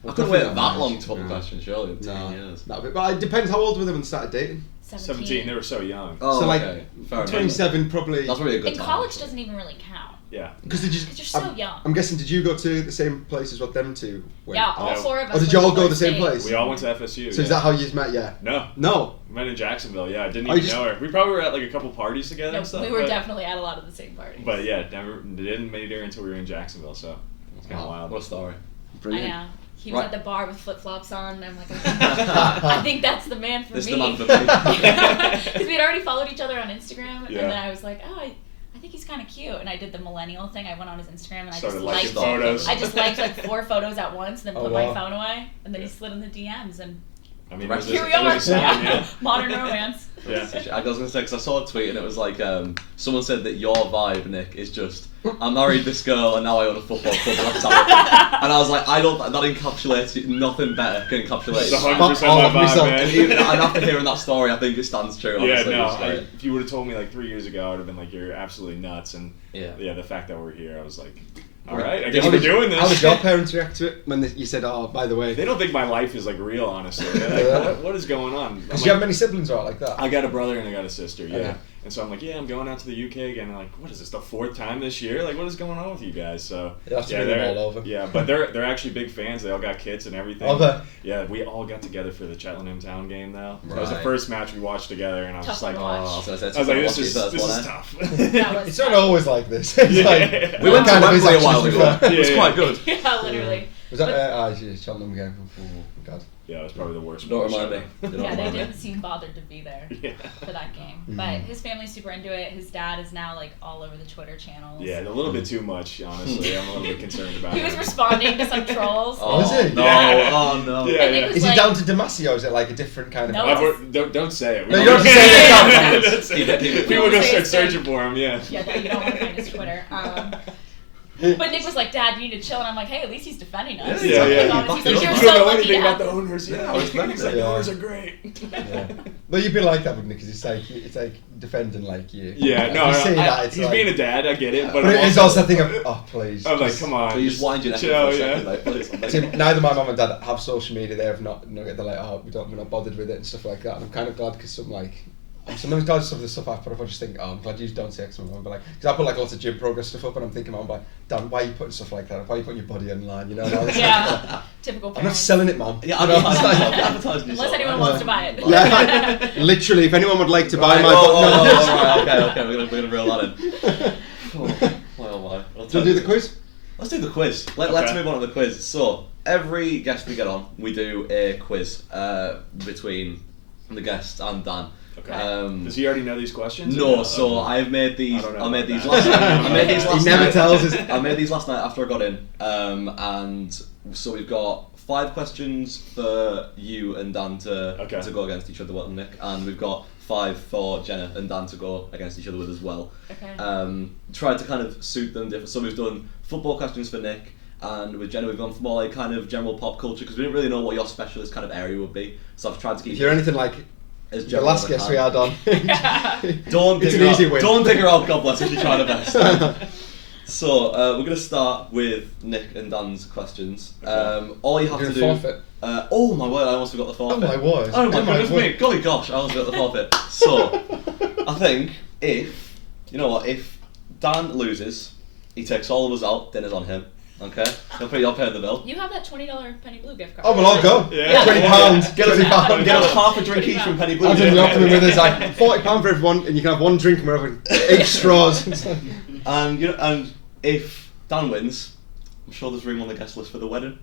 I couldn't wait that long to put the question, surely. No, 10 years. But it depends how old were they when they started dating. 17. They were so young. Oh, so like okay. 27 probably. That's really a good In time. college doesn't even really count. Yeah. Because you're so young. I'm guessing, did you go to the same place as what them two went? Yeah, all 4 of us. Or did you all go to the same place? We all went to FSU. So is that how you met? Yeah. No. We met in Jacksonville. Yeah, I didn't even know her. We probably were at like a couple parties together and stuff. We were definitely at a lot of the same parties. But yeah, didn't meet her until we were in Jacksonville. So it's kind of wild. What a story. Brilliant. I know. He was at the bar with flip-flops on, and I'm like, I think that's the man for me. This is the man for me. Because we had already followed each other on Instagram, and then I was like, oh, I think he's kind of cute. And I did the millennial thing. I went on his Instagram, and I just liked photos. I just liked like 4 photos at once, and then put my phone away, and then he slid in the DMs, and I mean, here we are. Modern romance. Yeah. I was going to say, because I saw a tweet and it was like, someone said that your vibe, Nick, is just, I married this girl and now I own a football club. And I was like, that encapsulates it. Nothing better can encapsulate it. It's 100% my vibe, man. And after hearing that story, I think it stands true. Honestly. Yeah, if you would have told me like 3 years ago, I would have been like, you're absolutely nuts. And the fact that we're here, I was like, all right, I guess we're doing this. How did your parents react to it when you said, oh, by the way? They don't think my life is like real, honestly. They're like, what is going on? Because you have many siblings or like that? I got a brother and I got a sister, And so I'm like, I'm going out to the UK again. And like, what is this, the 4th time this year? Like, what is going on with you guys? So they're all over. Yeah, but they're actually big fans. They all got kids and everything. Okay. Yeah, we all got together for the Cheltenham Town game though. Right. That was the first match we watched together, and I was just like, this is tough. It's not always like this. We went to Wembley a while ago. It was quite good. Yeah, literally. Was that Cheltenham game? God. Yeah, it was probably the worst. Don't remind me. Yeah, they didn't seem bothered to be there for that game. But his family's super into it. His dad is now like all over the Twitter channels. Yeah, a little bit too much, honestly. I'm a little bit concerned about it. He was responding to some trolls. Oh, is he? No, oh no. Yeah. Is he down to DeMasi or is it like a different kind of... Don't say it. No, you don't have to say it. People are going to start searching for him, Yeah, you don't want to find his Twitter. But Nick was like, Dad, you need to chill. And I'm like, hey, at least he's defending us. Yeah. He's like, you don't know anything about the owners. Yeah, I was like, the owners are great. But you'd be like that with Nick, because it's like defending like you. Yeah, no, he's being a dad, I get it. But it is also a thing of, oh, please. I'm like, come on. Please wind your neck for a second, like, please. See, neither my mum and dad have social media. They have not, they're like, oh, we're not bothered with it and stuff like that. And I'm kind of glad because I'm sometimes glad some of the stuff I put up, I just think, I'm glad you don't say X and but like, because I put like lots of gym progress stuff up, and I'm thinking, I'm like, Dan, why are you putting stuff like that? Why are you putting your body online? You know? Yeah, typical. I'm not selling it, Mom. Yeah, I'm advertising. Unless anyone wants to buy it. Yeah, literally, if anyone would like to buy my. Okay, we're gonna reel that in. Do you do the quiz? Let's do the quiz. Let's move on to the quiz. So every guest we get on, we do a quiz between the guest and Dan. Okay. Does he already know these questions? No, so I've made these. I made these last night. He never tells us. I made these last night after I got in, and so we've got 5 questions for you and Dan to go against each other with, Nick, and we've got 5 for Jenna and Dan to go against each other with as well. Okay. Tried to kind of suit them different. So we've done football questions for Nick, and with Jenna we've gone for more like kind of general pop culture because we didn't really know what your specialist kind of area would be. So I've tried to keep. If you're anything like the last guest we had on, don't dig her out, God bless her, she's trying her best. So we're going to start with Nick and Dan's questions. All you have to do. Forfeit. Oh my word! I almost forgot the forfeit. Oh my word! Oh my goodness me! Golly gosh! I almost forgot the forfeit. So I think if Dan loses, he takes all of us out. Dinner's on him. Okay, you're paying the bill. You have that $20 Penny Blue gift card. Oh, well, I'll go. Yeah. £20. Get us half a drink each from Penny Blue. I'll do the with us like £40 for everyone, and you can have 1 drink and we're having 8 straws. And if Dan wins, I'm sure there's room on the guest list for the wedding.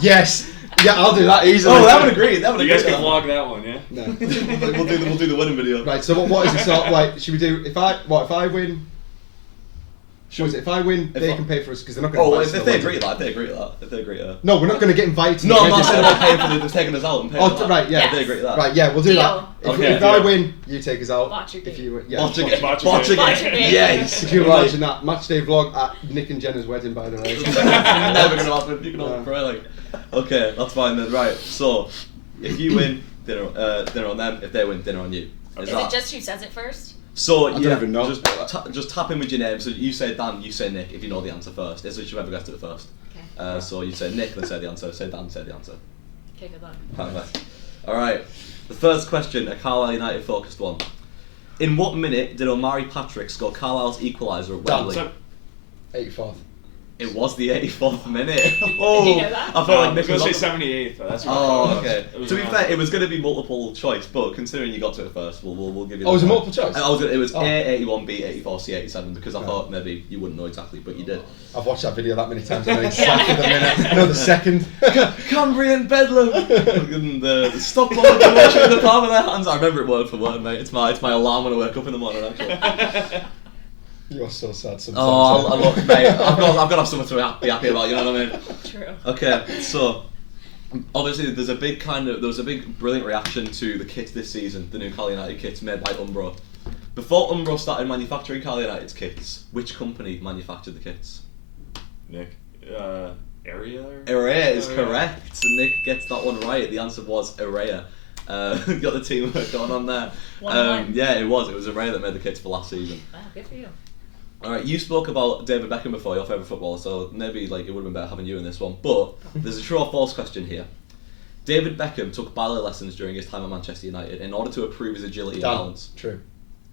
Yes. Yeah, I'll do that easily. Oh, that would agree. You guys can vlog that one, yeah? No. we'll do the wedding video. Right. So what is it? So like, should we do if I win? If I win, they can pay for us because they're not going to. If they agree to that, No, we're not going to get invited. No, I'm not saying about paying for them taking us out and paying. Oh, right, yeah. Yes. If they agree to that. Right, yeah, we'll do that. If I win, you take us out. Watch your game. If you win, Watch your game. Yes. If you imagine that match day vlog at Nick and Jenna's wedding, by the way. Never going to happen. You can all pray like. Okay, that's fine then. Right. So, if you win, dinner on them. If they win, dinner on you. Is it just who says it first? So I don't even know. Just tap in with your name. So you say Dan, you say Nick. If you know the answer first, it's whoever gets to it first. Okay. So you say Nick, then say the answer. Say Dan, say the answer. Okay, good luck. Perfect. All right. The first question, a Carlisle United focused one. In what minute did Omari Patrick score Carlisle's equaliser at Wembley? 84th. It was the 84th minute. Oh, did you know that? I felt like Nick was was going to say 78th. That's okay. To be fair, it was going to be multiple choice, but considering you got to it first, we'll give you. Oh, was it multiple choice? It was A 81, B 84, C 87 because I thought maybe you wouldn't know exactly, but you did. I've watched that video that many times. I know exactly the minute. I know the second. Cumbrian bedlam. And the stop on the motion in the palm of their hands. I remember it word for word, mate. It's my alarm when I wake up in the morning. Actually. You're so sad sometimes. Oh, I look, mate. I've got to have something to be happy about. You know what I mean? True. Okay, so obviously there was a big brilliant reaction to the kit this season, the new Carlisle United kits made by Umbro. Before Umbro started manufacturing Carlisle United's kits, which company manufactured the kits? Nick, Area is correct. Nick gets that one right. The answer was Area. Got the teamwork going on there. 1-1. Yeah, it was Area that made the kits for last season. Wow, good for you. Alright, you spoke about David Beckham before, your favourite footballer, so maybe it would have been better having you in this one. But there's a true or false question here. David Beckham took ballet lessons during his time at Manchester United in order to improve his agility and balance. True.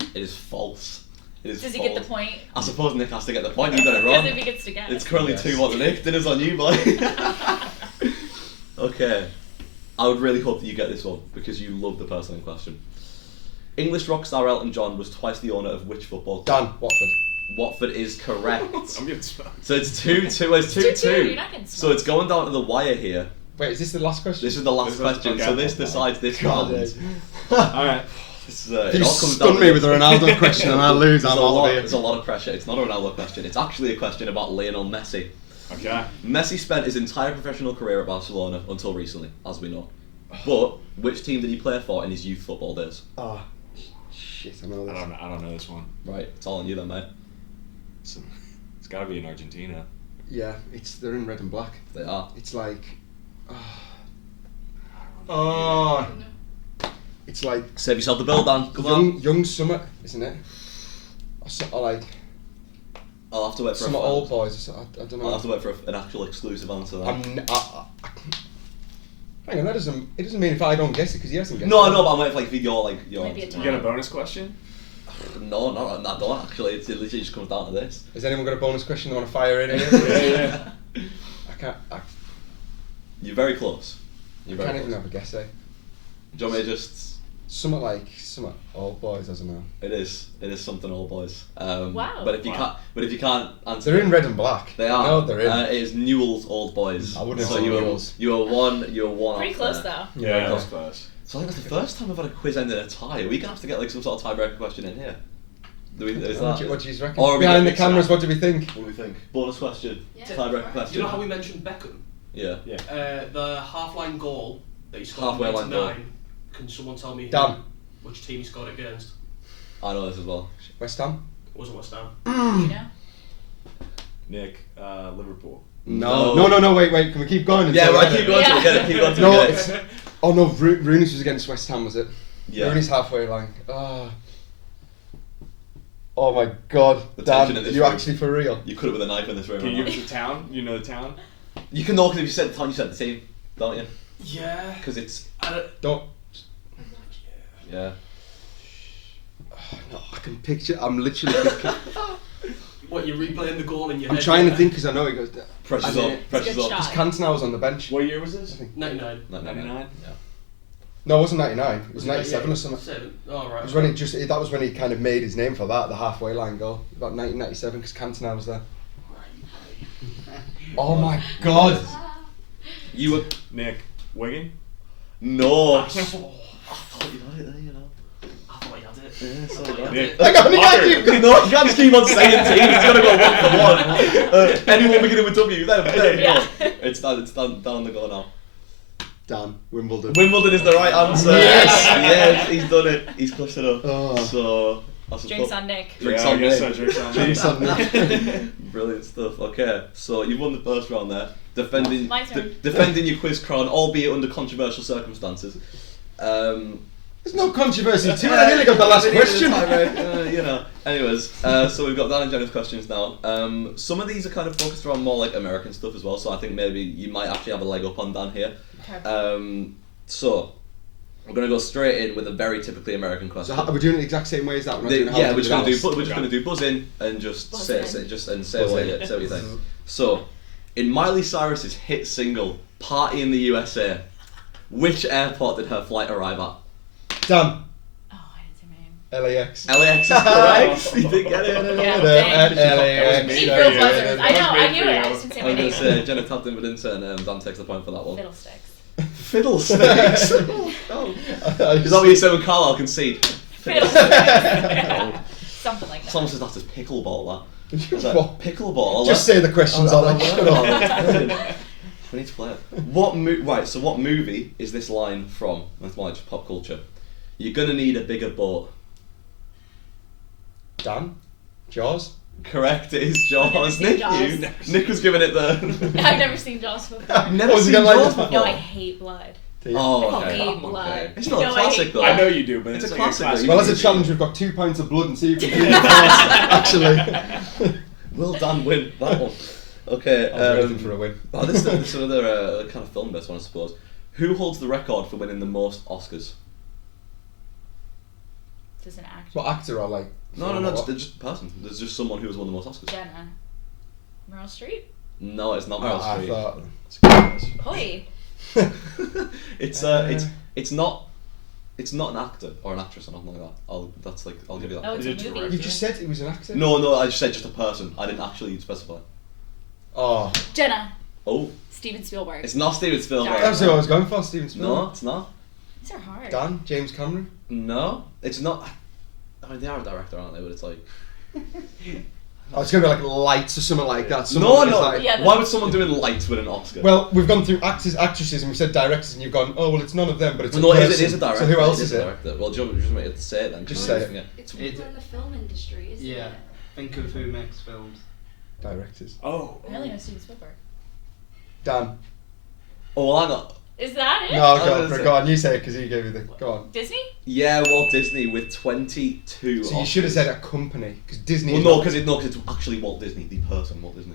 It is false. Does he get the point? I suppose Nick has to get the point. You got it wrong. Because if he gets to guess. It's currently 2-1 to Nick. Dinner's on you, boy. Okay. I would really hope that you get this one because you love the person in question. English rock star Elton John was twice the owner of which football club? Dan, Watford. Watford is correct. I'm getting smoked. So it's 2-2. It's 2-2. You're not getting So it's going down to the wire here. Wait, is this the last question? This is the last question. okay. So this decides this round. Alright. This, If you stun me with a Ronaldo question and I lose, I'm out of here. There's a lot of pressure. It's not a Ronaldo question. It's actually a question about Lionel Messi. Okay. Messi spent his entire professional career at Barcelona until recently, as we know. But which team did he play for in his youth football days? Oh, shit, I know this. I don't know this one. Right, it's all on you then, mate. It's got to be in Argentina. Yeah, they're in red and black. They are. It's like... It's like... Save yourself the bill, Dan. Come on. Young Summer, isn't it? Or like... I'll have to wait for some old boys. I don't know. I'll have to wait for an actual exclusive answer then. Hang on, it doesn't mean if I don't guess it because he hasn't guessed it. No, but I'm waiting for your Maybe a answer. You get a bonus question? No, I don't actually. It literally just comes down to this. Has anyone got a bonus question they want to fire in here? Yeah. You're very close. I can't even have a guess, eh? Do you want me to just... Some old boys, I don't know. It is something old boys. Wow. But if you can't answer... They're in red and black. They are. No, they're in. It is Newell's Old Boys. I wouldn't so have you said were Newell's. You were one Pretty close though. Yeah, close. So I think that's the first time I've had a quiz end in a tie. Are we gonna have to get like some sort of tiebreaker question in here? What do you reckon? Or Behind the cameras, what do we think? What do we think? Bonus question. Yeah. Tiebreaker question. You know how we mentioned Beckham? Yeah. The half-line goal that he scored Halfway in line goal. 99. Can someone tell me which team he scored it against? I know this as well. West Ham? It wasn't West Ham. You know? Nick, Liverpool. No, wait, can we keep going? Yeah, right, keep going till we get it, keep going till we No, get it. Rooney's was against West Ham, was it? Yeah. Rooney's halfway line. Oh my god, The Dan, tension in are this you room. actually for real? You could have with a knife in this room. Can you right give us the town? You know the town? now. You can know because if you said the town, you said the team, don't you? Yeah. Because it's... Don't. Yeah. No, I can picture. I'm literally thinking. What, you're replaying the goal in your I'm head? trying to think because I know he goes. Pressure's up. Pressure's good up. shot. Because Cantona was on the bench. What year was this? 99. 99? Yeah. No, it wasn't 99. It was 97 or something. 7. Oh, right. It was when that was when he kind of made his name for that, the halfway line goal. About 1997 because Cantona was there. Oh my god. You were... Nick, Wigan? No. I I thought you had it there, you know. thought you had it. Yeah, so I thought you had Nick. it. Hang on, you can't Locker. keep No, you can't just keep on saying teams. It's got to go 1 for 1. Anyone beginning with W, there we Yeah. go. It's down the goal now. Dan, Wimbledon. Wimbledon is the right answer. Yes. Yes, he's done it. He's clutched it up. Oh. So that's a Drinks on Nick. Drinks Yeah, on I guess Nick. so, drinks on Drinks on Nick. Brilliant stuff. Okay, so you've won the first round there, defending My turn. defending your quiz crown, albeit under controversial circumstances. There's no controversy to it. I nearly got the last question. Anyways, so we've got Dan and Jenna's questions now. Some of these are kind of focused around more like American stuff as well, so I think maybe you might actually have a leg up on Dan here. Okay. So we're going to go straight in with a very typically American question. So are we doing it the exact same way as that? We're just going to do buzz in and just say what you think. So, in Miley Cyrus's hit single "Party in the USA," which airport did her flight arrive at? Dan. Oh, I didn't say my name. LAX. LAX is correct. You did get it. LAX. He feels buzzers. I knew it. I just didn't say I'm my going name. to say Jenna tapped in with insert and Dan takes the point for that one. Fiddlesticks. Fiddlesticks. Is that what you say when Carlisle concede? Fiddlesticks. Something like that. Someone says that's pickleball. That. What? Pickleball. Just say the questions on it. We need to play it. So what movie is this line from? That's more like pop culture. You're gonna need a bigger boat. Dan? Jaws? Correct, it is Jaws. Nick, Jaws. Nick was giving it the... I've never seen Jaws before. I've never seen Jaws before. No, I hate blood. Oh, okay. I hate blood. It's not a classic though. I know you do, but it's a like classic. Well, as a challenge, we've got 2 pints of blood and see if we can do it fast, actually. Will Dan win that one? Okay. I'm waiting for a win. This is another kind of film-based one, I suppose. Who holds the record for winning the most Oscars? Does an actor? What actor are like? No, just a person. There's just someone who has won the most Oscars. Jenna. Meryl Streep? No, it's not Meryl Streep. I thought... Hoi. It's not an actor or an actress or nothing like that. I'll give you that. Oh, it's a movie. You just said it was an actor? No, I just said just a person. I didn't actually specify. Oh. Jenna. Oh. Steven Spielberg. It's not Steven Spielberg. That's what I was going for, Steven Spielberg. No, it's not. These are hard. Dan? James Cameron? No, it's not. I mean, they are a director, aren't they? But it's like... Oh, it's going to be like Lights or something like that. No. Like, Yeah, why would someone doing Lights win an Oscar? well, we've gone through actors, actresses, and we've said directors, and you've gone, oh, well, it's none of them, but it's no, a person. it is a director. So who else it is a it? director. Well, do you just want me to say it then? Just say it. Yeah. It's people in the film industry, isn't it? Yeah. Think of who makes films. Directors. Oh. I only know Steven Spielberg. Dan. Oh, well, hang on. Is that it? No, go on, you say it because you gave me the... Go on. Disney? Yeah, Walt Disney with 22 So you should have said a company, because Disney... Well, because it's actually Walt Disney, the person Walt Disney.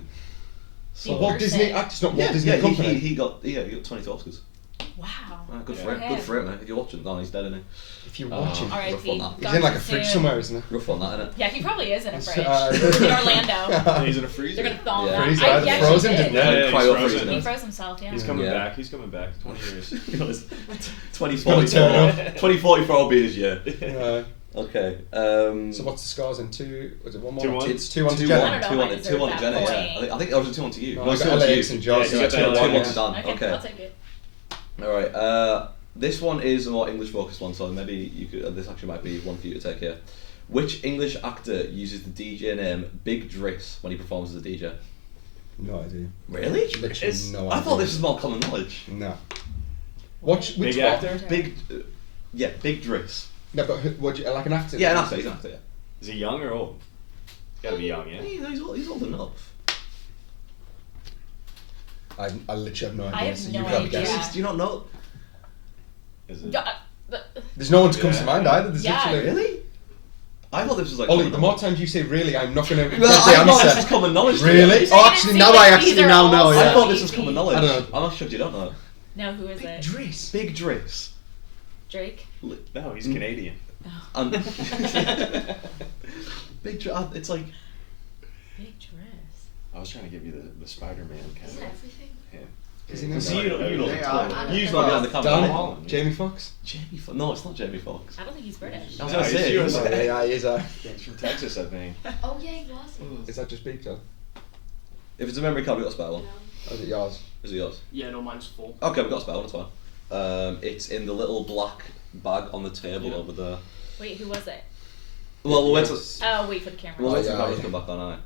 So Walt Disney actors, not Walt Disney company. He got 22 Oscars. Wow. Good for him. Good for him, mate. If you're watching, he's dead, isn't he? If you're watching. Rough on that. He's in like a fridge somewhere, isn't he? Rough on that, innit? Yeah, he probably is in a fridge. In Orlando. He's in a freezer. They're gonna thaw him Yeah. out. Freezer, I either actually frozen, did. didn't Yeah, Cryo he's freezing. He froze himself, yeah. He's coming Yeah. back. He's coming back. 20 years. 2044 will be his year. Okay. So what's the scores then? 2? Was it 1-1? 2-1. It's 2-1 to 2-1. Jenna. I don't know. 2-1 to Jenna, yeah. I think it was a 2-1 to you. No, No, I it's got 2-1 to LAX you. and Jaws. Yeah, So you got 2-1 2-1 to to Dan. Dan. Okay, Okay. I'll take it. Alright, this one is a more English focused one, so maybe you could. This actually might be one for you to take here. Which English actor uses the DJ name Big Driss when he performs as a DJ? No idea. Really? Literally no idea. I thought this was more common knowledge. No. Which Big one? actor? Big Driss. No, but what do you, like an actor? Yeah, an actor. He's an actor. Yeah. Is he young or old? Gotta be young, yeah. He's old enough. I literally have no idea. I have so no you've got to idea. guess. Do you not know? Is it? There's no one to come to Yeah. mind either. There's Yeah. literally. Really? I thought this was like. Ollie, common the more knowledge. times you say really, I'm not going to get Well, the I thought this was answer. common knowledge. Really? So you Oh, didn't actually, see now that I these actually are now all know. I Yeah. thought this was common knowledge. I don't know. I'm not sure you don't know. No, who is it? Driss. Big Driss. Drake? No, he's Canadian. And Big Driss. It's like. Big dress. I was trying to give you the Spider-Man kind Isn't everything? Is he You not? see, you know They are. Use not behind the camera. Dan? Holland. Jamie Foxx? No, it's not Jamie Foxx. I don't think he's British. I was No, gonna he's say. US. Oh, yeah, he is. He's from Texas, I think. Oh yeah, he was. Is that just Beak though? If it's a memory card, we got a spare one. Or is it yours? Is it yours? Yeah, no, mine's full. Okay, we got a spare one. That's fine. It's in the little black bag on the table over there. Wait, who was it? Well, we'll wait till. Oh, wait for the camera. We'll wait till yeah, the cameras yeah. come back on, aye.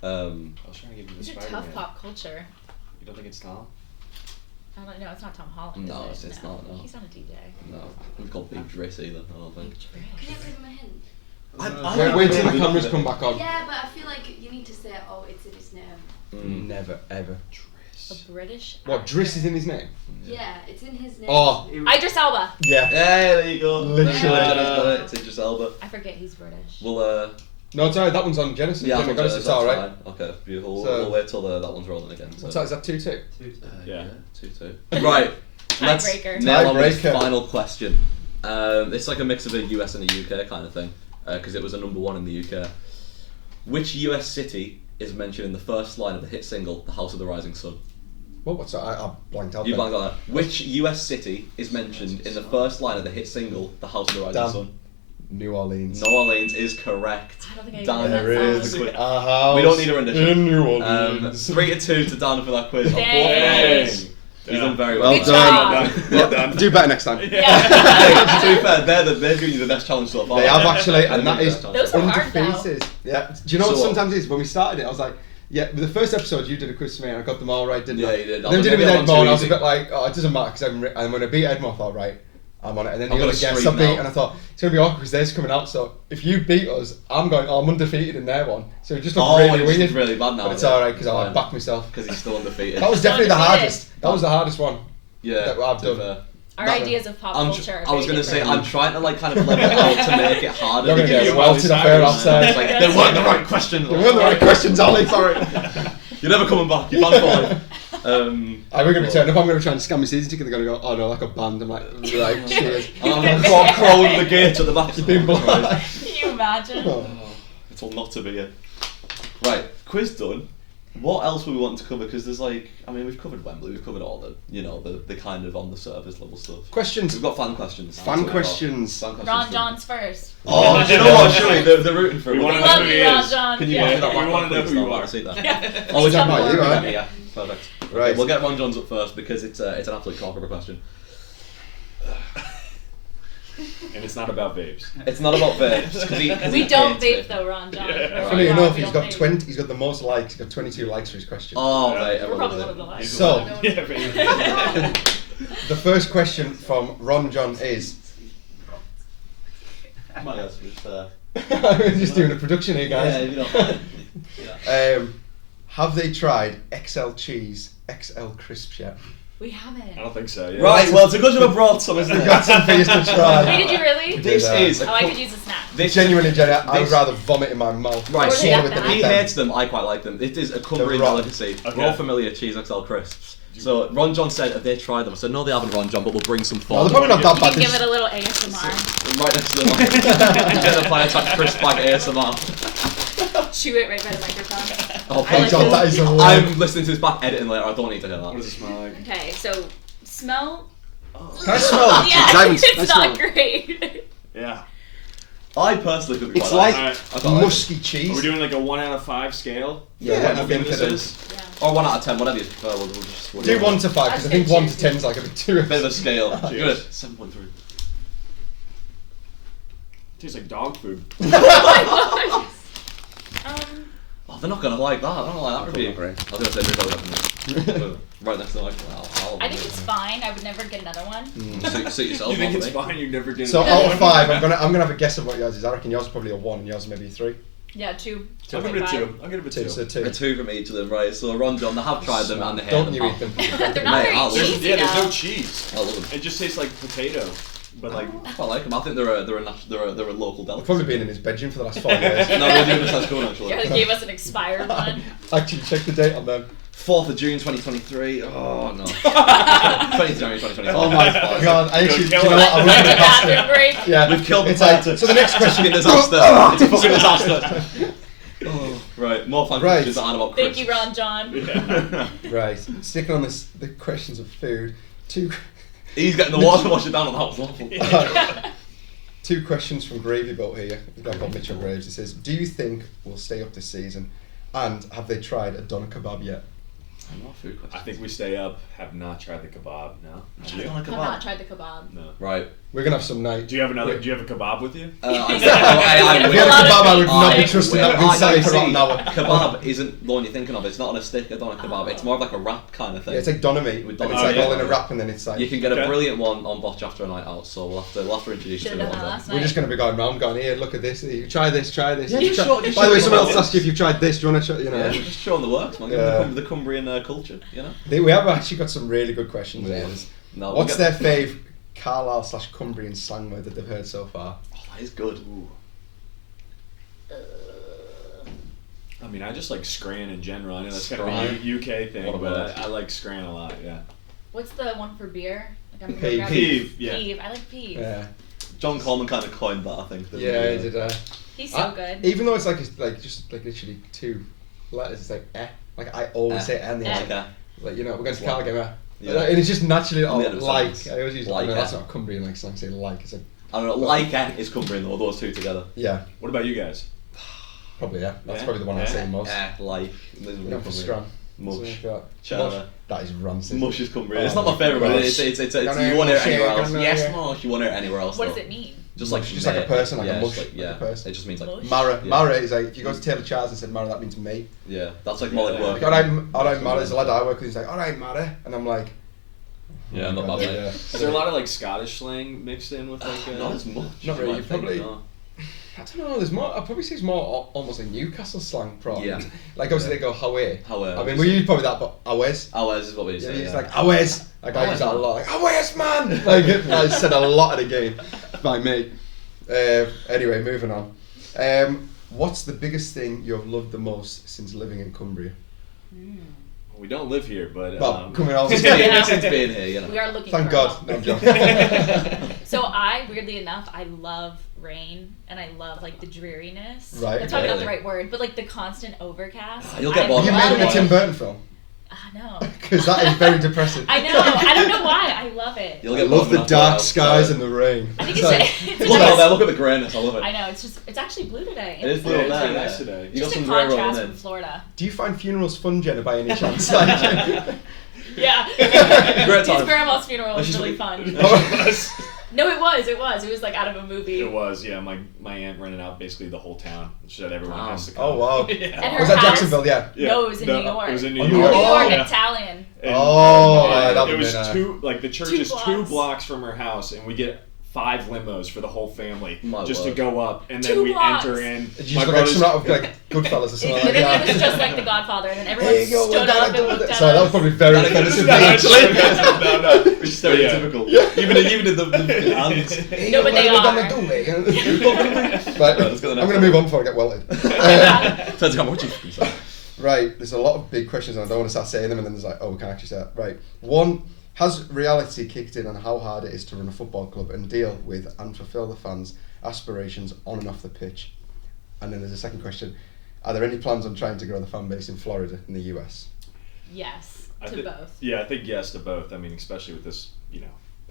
I was trying to give you the These are Spider-Man. tough pop culture. You don't think it's Tom? I don't know. It's not Tom Holland. No, is it? it's not, no. He's not a DJ. No, it's called Big Driss either. I don't think. Big Can you dress. give him a hint? Wait till the cameras come back on. Yeah, but I feel like you need to say, oh, it's in his name. Never ever. A British What, actor. Driss is in his name? Yeah, it's in his name. Oh. Idris Elba. Yeah. Hey, there you go. Literally. It's Idris Elba. I forget he's British. We'll No, it's alright, that one's on Genesis. yeah, Gemma Genesis, it's alright. Okay, beautiful. So- We'll wait till that one's rolling again. What's that, is that 2-2? Yeah. 2-2. Right. Let's Tiebreaker. nail on this Tiebreaker. final question. It's like a mix of a US and a UK kind of thing, because it was a number 1 in the UK. Which US city is mentioned in the first line of the hit single, The House of the Rising Sun? What's that? I blanked out You there. blanked on that. Which US city is mentioned in the first line of the hit single, The House of the Rising Dan. Sun? New Orleans. New Orleans is correct. I don't think I Dan even know There that is song. a house We don't need a rendition. in New Orleans. 3-2 to Dan for that quiz. On both Dang. lines. He's done very Well well. Good done. job. Well done. Do better next time. Yeah. To be fair, they've given you the best challenge so far. They have actually, and that They've is given you the best Those challenge. are hard, though. undefeated. Yeah. Do you know what So what? sometimes it is? When we started it, I was like, yeah, the first episode you did a quiz for me and I got them all right, didn't I? Yeah, you did. And then we did it with Maybe I'm Edmo too and I was a easy. bit like, oh, it doesn't matter because I'm going to beat Edmo. I thought, right, I'm on it. And then I'm the gonna other guest scream I beat now. and I thought, it's going to be awkward because theirs coming out. So if you beat us, I'm going, oh, I'm undefeated in their one. So it just looked really it's weird. really bad now. But it's alright because I backed myself. Because he's still undefeated. That was definitely the Undefeated. hardest. That was the hardest one. yeah, that I've to be done. fair. Our That- ideas of pop I culture. was going to say, I'm I'm trying to like kind of level it out to make it harder. You're going to because get you welted off air outside. it's like, they weren't the right questions. They weren't the right questions, Ali. Sorry. You're never coming back. You're done for life. We're going to be turning up. I'm going to try and scam my season ticket. They're going to go, oh no, like a band. I'm like, right, cheers. I'm crawling the gate at the back. You've been blind. Can you imagine? Oh. It's all not to be it. Right, quiz done. What else would we want to cover? Because there's like, I mean, we've covered Wembley, we've covered all the, you know, the kind of on the surface level stuff. Questions. We've got fan questions. Fan questions. Fan questions Ron from- John's first. Oh, do you know what? Should we? They're rooting for it. We We wanna know love who he you, Ron is. John. Can you yeah. get that We back wanna up, know please? who you I'll are. see that. Yeah. Oh, we're talking about you, right? right? Yeah, perfect. Right. We'll get Ron John's up first because it's an absolute corker of a question. And it's not about vapes. It's not about vapes. 'cause We he don't hates vape though, Ron John. Yeah. We're Funny wrong, enough, we he's don't got vape. 20. He's got the most likes. He's got 22 likes for his question. Oh, Yeah. right. We're Everyone probably does one of the it. last. So- Yeah, vapes. The first question from Ron John is. My guess was, We're just doing a production here, guys. Yeah, if you don't mind. Yeah. Have they tried XL cheese, XL crisps yet? We haven't. I don't think so. Yeah. Right, well, it's a good job I brought some, isn't We've it? got some for you to try. Wait, did you really? This is a Oh, I co- could use a snack. this Genuinely, Jenny, I would this- rather vomit in my mouth. Right, Or so they have with the that. he meat then. hates them, I quite like them. It is a Cumbrian raw. delicacy. Okay. Raw familiar cheese XL crisps. So Ron John said, have they tried them? I said, no, they haven't, Ron John, but we'll bring some No, for they're them. probably not that You bad. can give it a little ASMR. Right next to the mic. Jenna Piatak crisp bag ASMR. Chew it right by the microphone. Oh, I like God, it. that is a lot. I'm listening to this back editing later, I don't need to hear What does that. it smell like? Okay, so smell. Can I smell that? Yeah, Diamonds, can I it's smell not it? great. Yeah. I personally could be It's quite like Alright. I quite like musky Are we cheese. doing like a 1 out of 5 scale? Yeah, Yeah, I think this it is. is. Yeah. Or 1 out of 10, whatever you prefer. We'll just Do 1 to 5 because I think I'd say 1 to cheers. 10 is like a bit too. bit of a scale. Cheers. Good. 7.3. Tastes like dog food. Oh Oh, they're not gonna like that. I don't like that review. Great. I was gonna say they're right next to the microphone. I think it's fine. I would never get another one. Suit yourself. You think not it's me. fine? You never get So another out of one? 5, I'm gonna have a guess of what yours is. I reckon yours is probably a 1 and yours maybe a 3. Yeah, 2. I'll give it a 2. I'll give it a 2. 2, so 2. A 2 from each of them, right? So Ron John, they have tried them and they hate Don't them. you eat them? They're not Mate, very I love it. cheesy Yeah, there's no though. cheese. I love them. It just tastes like potato, but like I quite like them. I think they're a local I've delicacy. probably been in his bedroom for the last 4 years. No, they're doing this at school actually. Yeah, they gave us an expired one. Actually, check the date on them. 4th of June 2023. Oh no. 20th of January 2023. Oh my god! I actually, do you know what? I Like wouldn't a have passed bathroom it. break. Yeah, We've killed the it's like, title. so the next question. It's a fucking disaster. It's a fucking disaster. Oh, right, more fun Right. questions that aren't about Thank crisps. you, Ron John. Right, sticking on this, the questions of food. 2 He's getting the water to wash it down on that was awful. 2 questions from Gravy Boat here. We've got Mitchell Graves. It says, do you think we'll stay up this season? And have they tried a doner kebab yet? More food questions. I think we stay up. Have not tried the kebab. No. I don't like I've kebab. not tried the kebab. No. Right, We're gonna have some night. Do you have another? Do you have a kebab with you? If we had a kebab, I would not be trusting that we'd sell it for an hour. Kebab isn't the one you're thinking of. It's not on a stick. It's not a kebab. It's more of like a wrap kind of thing. Yeah, it's like doner meat, and it's like all in a wrap, and then it's like. You can get a brilliant one on Botch after a night out. So we'll have to introduce you to it. We're just gonna be going round, going here. Look at this. Try this. Try this. Yeah, by the way, someone else asked you if you've tried this. Do you want to try? You know. Yeah, just showing the works, man. The Cumbrian culture, you know. We have actually got some really good questions here. No, what's their fave Carlisle/Cumbrian slang word that they've heard so far? Oh, that is good. Ooh. I mean, I just like scran in general. I know that's kind of a UK thing, but I like scran a lot. Yeah. What's the one for beer? Like Peeve. Yeah. Peeve. I like peeve. Yeah. John Coleman kind of coined that, I think. Yeah, he did. He's so good. Even though it's just literally 2 letters, it's like eh. Like I always say eh in the end. Like we're going to Carlisle game. Yeah. And it's just naturally like. I always use like. That's not Cumbrian like slang. Say like. It's like. I don't know. Like is Cumbrian though. Those two together. Yeah. What about you guys? Probably That's probably the one I say most. Like. For scrum. Mush. Cheddar. That is rancid. Mush is Cumbrian. It's not my favourite, but it's you want it anywhere else. Yes, mush. You want it anywhere else. What does it mean? Just like a person, like a mush. Like a person. It just means like Mara. Mara is like if you go to Taylor Charles and said Mara, that means mate. Yeah, that's like more like work. Alright, Mara. There's a lad I work with. He's like, alright, Mara, and I'm like. Yeah, not bad. Yeah. Is there a lot of like Scottish slang mixed in with like? Not as much. Not really. Probably. I don't know. There's more. I'd probably say it's more almost like Newcastle slang, probably. Yeah. Like obviously they go Hawaii. Hawaii. I mean, we use probably that, but Awes. Awes is what we say. Yeah, he's like Awes. Like I use that a lot. Like Awes, man. Like I said a lot of the game by me. Anyway, moving on. What's the biggest thing you have loved the most since living in Cumbria? We don't live here, but coming on since being here, you know. We are looking. Thank for God. No, I'm joking. So weirdly enough, I love rain and I love like the dreariness. Right. That's probably not the right word, but like the constant overcast. You'll get bored. You made it a Tim Burton film. No. Because that is very depressing. I know. I don't know why. I love it. I love the dark skies and the rain. I think it's look out there. Look at the greyness. I love it. I know. It's actually blue today. It is blue today. Nice today. You got some contrast from Florida. Do you find funerals fun, Jenna, by any chance? Yeah. Great time. His grandma's funeral was really fun. No, it was. It was like out of a movie. It was, yeah. My aunt rented out basically the whole town. She said everyone has to come. Oh wow! Yeah. And her was that house, Jacksonville? Yeah. No, it was in New York. It was in New Oh, York. New York. New York, Yeah. Italian. And it was the church is 2 blocks from her house, and we get 5 limos for the whole family to go up, and then we enter in. Did you just look some out of like Goodfellas or something? It literally was just like The Godfather, and then everyone stood up and looked at us. Sorry, that was probably very offensive. No, which is stereotypical. Yeah. Even in the hands. No, but they are. Right, I'm going to move on before I get welted. Turns out what you say. Right, there's a lot of big questions and I don't want to start saying them and then there's like, oh, we can't actually say that. Right, 1, has reality kicked in on how hard it is to run a football club and deal with and fulfil the fans' aspirations on and off the pitch? And then there's a second question, are there any plans on trying to grow the fan base in Florida in the US? Yes, to both. Yeah, I think yes to both. I mean, especially with this,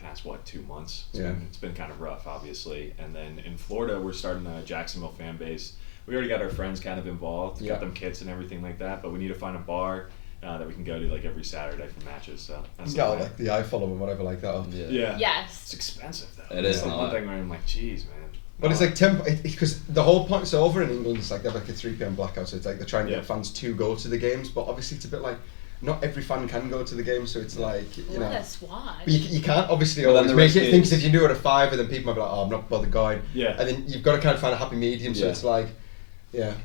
past 2 months. It's been kind of rough, obviously. And then in Florida, we're starting a Jacksonville fan base. We already got our friends kind of involved, got them kits and everything like that, but we need to find a bar that we can go to like every Saturday for matches. So that's like the iFollow and whatever like that. Yeah. Yes. It's expensive though. It is. That's one thing where I'm like, geez, man. But it's like because the whole point. So over in England, it's like they have like a 3 p.m. blackout. So it's like they're trying to get fans to go to the games, but obviously it's a bit like not every fan can go to the game. So it's like What a squad. But you can't obviously always make it think if you do it at 5, and then people might be like, oh, I'm not bothered going. Yeah. And then you've got to kind of find a happy medium. So it's like,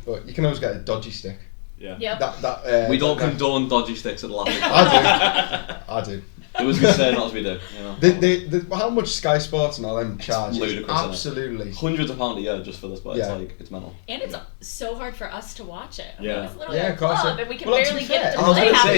but you can always get a dodgy stick. Yeah. Yep. We don't condone dodgy sticks at the last. I do. It was good saying, not as we do. How much Sky Sports and all them charge? Ludicrous. Absolutely. Hundreds of £100 a year just for this, but it's mental. And it's so hard for us to watch it. I mean, it's literally of course. club, and we can barely get it to I was play going to half say,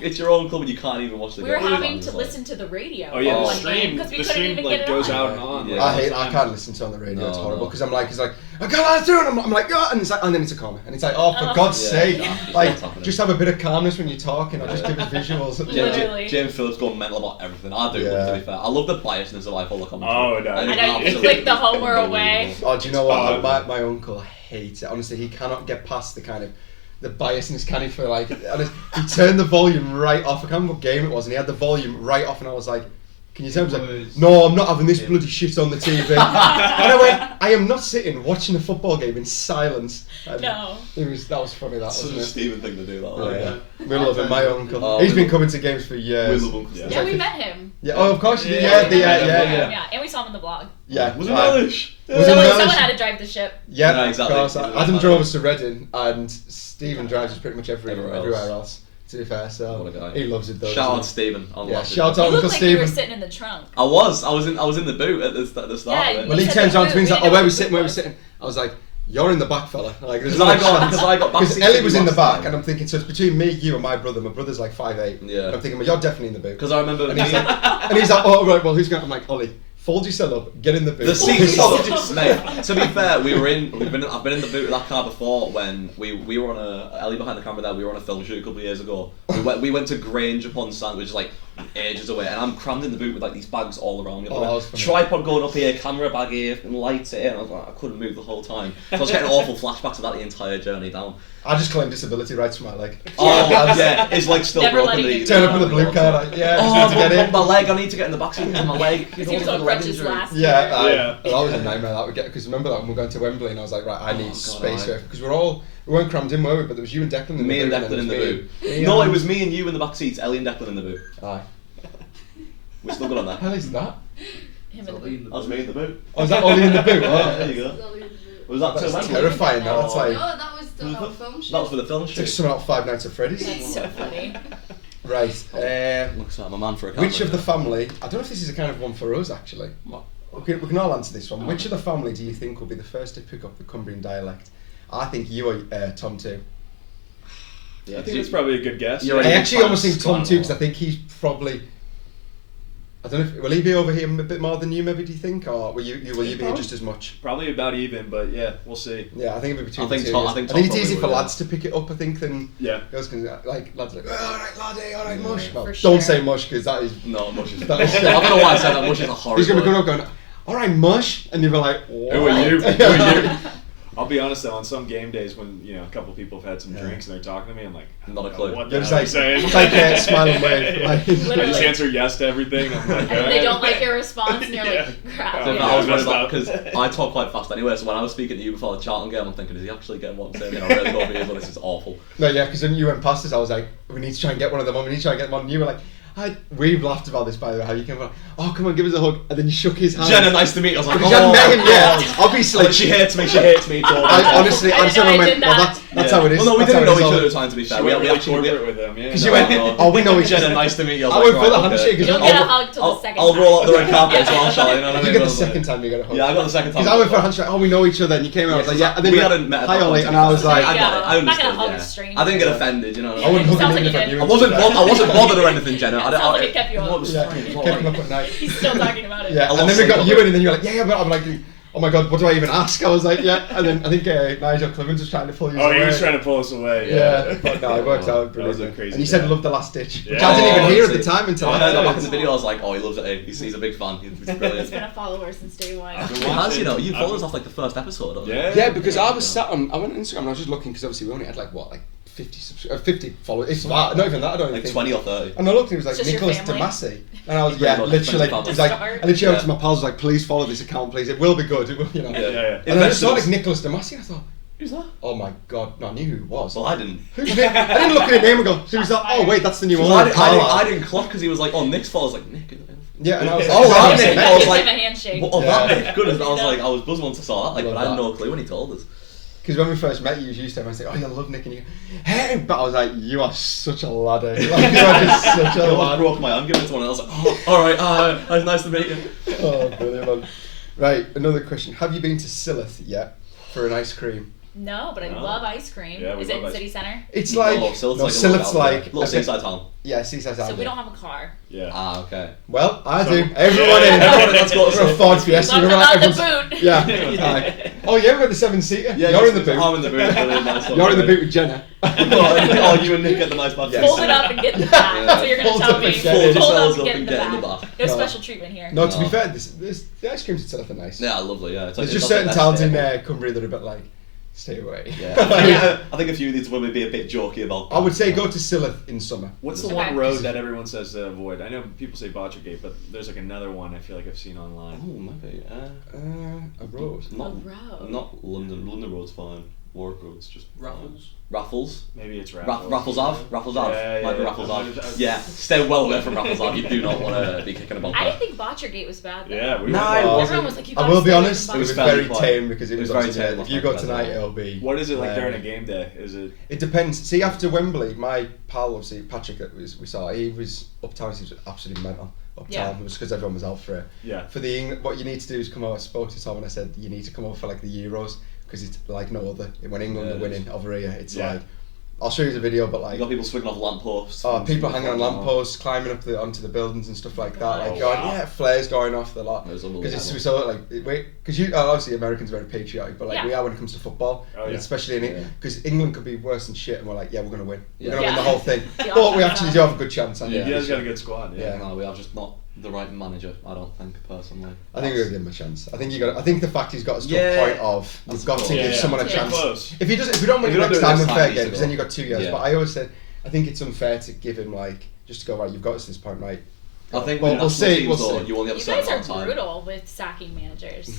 the it's your own club and you can't even watch the game. We were having to listen to the radio. Oh yeah, the stream goes out and on. Yeah. I can't listen to it on the radio. It's horrible because I'm like, it's like, I can't do it. I'm like, oh, and it's like, and then it's a comment, and it's like, oh, for God's sake, like, just have a bit of calmness when you're talking, or just give us visuals. James Phillips going mental about everything. I do, to be fair. I love the biasness of iFollow commentary. Oh no! I know you click the home or away. Oh, do you know what? My uncle hates it. Honestly, he cannot get past the kind of the biasness. Can he for like? He turned the volume right off. I can't remember what game it was, and he had the volume right off, and I was like, Can you tell me? Like, no, I'm not having this bloody shit on the TV. And I went, I am not sitting watching a football game in silence. And no. That was funny, that wasn't it? Such a Stephen thing to do, that. Oh, yeah. We love him, my uncle. Oh, He's been coming to games for years. We love Uncle Steve. Yeah, we met him. Yeah, oh, of course you did. Yeah, and we saw him in the vlog. Yeah. Was it Relish? Someone had to drive the ship. Yeah, exactly. Of course. Adam drove us to Reading, and Stephen drives us pretty much everywhere else. To be fair, so what a guy. he loves it though. Shout out Stephen. Shout out Uncle Uncle Stephen. Stephen. You looked like you were sitting in the trunk. I was in the boot at the start of it. Well, he turns around to me and he's like, "Oh, where we sitting?" I was like, "You're in the back, fella." Like, because I got back. Because Ellie was in the back, and I'm thinking, so it's between me, you, and my brother. My brother's like 5'8". Yeah. And I'm thinking, well, you're definitely in the boot. Because I remember. And he's like, "Oh, right. Well, who's going?" I'm like, "Ollie, fold yourself up, get in the boot." The seats, mate. To be fair, I've been in the boot of that car before when we were on Ellie behind the camera there. We were on a film shoot a couple of years ago. We went to Grange upon Sand, which is like ages away, and I'm crammed in the boot with like these bags all around me. Tripod going up here, camera bag here, and lights here, and I was like, I couldn't move the whole time. So I was getting awful flashbacks of that the entire journey down. I just claim disability rights for my leg. Oh yeah, it's like still broken. Turn up with a blue card. Yeah, oh, just need to get in. My leg. I need to get in the backseat because my leg. He was on crutches last year. Yeah. That was a nightmare. That would get because remember that when we were going to Wembley and I was like, right, I need space here because we weren't crammed in, were we? But there was you and Declan in the boot. Me and Declan in the boot. No, it was me and you in the back seats. Ellie and Declan in the boot. Aye. We're still good on that. How is that? Him in the boot. That was me in the boot. Oh, is that Ollie in the boot? Oh, there you go. Was that That's terrifying. Now that's like. No, that was the film shoot. That was for the film shoot. Just something out Five Nights at Freddy's. That's so funny. Right. Looks like my man for a camera. Which of the family? I don't know if this is a kind of one for us actually. We can all answer this one. Which of the family do you think will be the first to pick up the Cumbrian dialect? I think you are Tom too. Yeah, I think that's probably a good guess. I actually almost think Tom too because I think he's probably. I don't know if will he be over here a bit more than you maybe do you think or will you be here just as much? Probably about even, but yeah, we'll see. Yeah, I think it'll be between the two. I think it's easy for lads to pick it up. I think than girls can like lads like all right laddie, all right mush. Well, sure. Don't say mush because that is no mush is. I don't know why I said that. Mush is a horrible. He's gonna be going all right mush, and you'll be like, what? Who are you? Who are you? I'll be honest though, on some game days when a couple people have had some drinks and they're talking to me, I'm like, not a clue. What the hell are you saying? It's like smile and wave. Like, I just answer yes to everything. I'm like, and they don't like your response, and you're like, crap. I was worried about because I talk quite fast anyway. So when I was speaking to you before the Charlton game, I'm thinking, is he actually getting what I'm saying? I really hope he is. But this is awful. No, yeah, because when you went past us, I was like, we need to try and get one of them on. We need to try and get them on. And you were like. We've laughed about this by the way. How you came on? Oh, come on, give us a hug, and then you shook his hand. Jenna, nice to meet you. I was like, because you hadn't met him yet. Obviously, she hates me. She hates me. Honestly, I went. Well, that's how it is. Well, no, we didn't know each other at the time. To be fair, we actually with them. Yeah. Because you went. Oh, we know each other. Jenna, nice to meet you. I went for the handshake. You'll get a hug till the second time. I'll roll up the red carpet as well, shall I? You know what I mean? You get the second time you got a hug. Yeah, I got the second time. Because I went for a handshake. Oh, we know each other, and you came out. I was like, yeah. And then we hadn't met. Hi, Ollie, and I was like, I I'm not gonna hug a understood. stranger. I didn't get offended. You know. I wouldn't hug him if you. I wasn't bothered or anything, Jenna. Sounds like it kept you up. Kept him up at night. He's still talking about it. Yeah, and then we got you in, and then you were like, yeah, but I'm like, oh my god, what do I even ask? I was like, yeah, and then I think Nigel Clemens was trying to pull you away. Oh, he was trying to pull us away. Yeah, but no, it worked out brilliantly. That was a crazy. And he said, "Love the last ditch," which Yeah. I didn't even hear at the time until I heard that back in the video. I was like, oh, he loves it. He's a big fan. He's brilliant. He's been a follower since day one. He has, you know. You followed us off like the first episode. Yeah, because I was sat on. I went on Instagram and I was just looking because obviously we only had like 50 followers. It's not even that. I don't like think 20 or 30. And I looked and it was like Just Nicholas your family? DeMasi, and I was literally. It was like I literally went to my pals like, please follow this account, please. It will be good. It will, you know. Yeah. And I just saw like Nicholas DeMasi, and I thought, who's that? oh my god, no, I knew who it was. Well, I didn't. Who's Nick? I didn't look at his name and go, who's that? Oh wait, that's the new one. I didn't clock because he was like, oh, Nick's follows like Nick. Yeah, and I was like, oh, that Nick. I was Give like, him a handshake. oh, that Nick. Good. I was like, I was buzzed once I saw that, like, but I had no clue when he told us. Because when we first met you used to him, I said, oh, you love Nick, and you go, hey, but I was like, you are such a laddie. Like, you are just such a lad. I broke my arm, giving it to someone else. Like, oh, alright, it was nice to meet you. Oh, brilliant, man. Right, another question. Have you been to Silith yet for an ice cream? No, but I love ice cream. Yeah, Is it in city centre? It's like, Silith's like little seaside town. Yeah, seaside town. So we don't have a car. Yeah. Ah, okay. Well, I do. Everyone in. Let's go for a Ford Fiesta. Talk about the boot. Yeah. Oh, yeah, we've got the 7-seater. Yeah, you're in the boot. I'm in the boot. Nice. You're in the boot with Jenna. Oh, you and Nick get the nice back. Fold it up and get in the back. That's what you're going to tell me. Fold up up and get in the back. No special treatment here. No, to be fair, the ice creams itself are nice. Yeah, lovely. Yeah. There's just certain towns in Cumbria that are a bit like. stay away. Yeah. I think a few of these would be a bit jokey about that. I would say go to Silith in summer. What's the one road that everyone says to avoid? I know people say Botchergate, but there's like another one I feel like I've seen online. Oh, maybe. A road. Not London. London Road's fine. Warwick Road's just Raffles. Maybe it's Raffles. Raffles Ave. Might be Raffles Ave. Yeah, stay well away from Raffles Ave. You do not want to be kicking about. I didn't think Botchergate was bad. Though. Yeah, everyone was like, you I will be honest, it was very quiet. tame because it was very tame. tame. If you go tonight, it'll be. What is it like during a game day? Is it? It depends. See, after Wembley, my pal, obviously Patrick, that we saw, he was uptown. He was absolutely mental. Uptown. It was because everyone was out for it. Yeah. For the what you need to do is come over. I spoke to Tom and I said you need to come over for like the Euros because it's like no other. When England are winning over here, it's like. I'll show you the video, but like you got people swinging off lampposts. Oh, people hanging on lampposts, climbing up onto the buildings and stuff like that. Like going, flares going off the lot. Because we saw it like because you obviously Americans are very patriotic, but like we are when it comes to football, and especially in it because England could be worse than shit, and we're like, we're gonna win, we're gonna win the whole thing. But we actually do have a good chance. You guys got a good squad. No, we are just not the right manager. I don't think personally. I think we're gonna give him a chance. I think the fact he's got us to a point of we've got to give someone a chance. If we don't win it next time, then fair game because then you've got 2 years. But I always said I think it's unfair to give him like just to go right. You've got us to this point, right? I think we'll see. You only have you guys are brutal with sacking managers.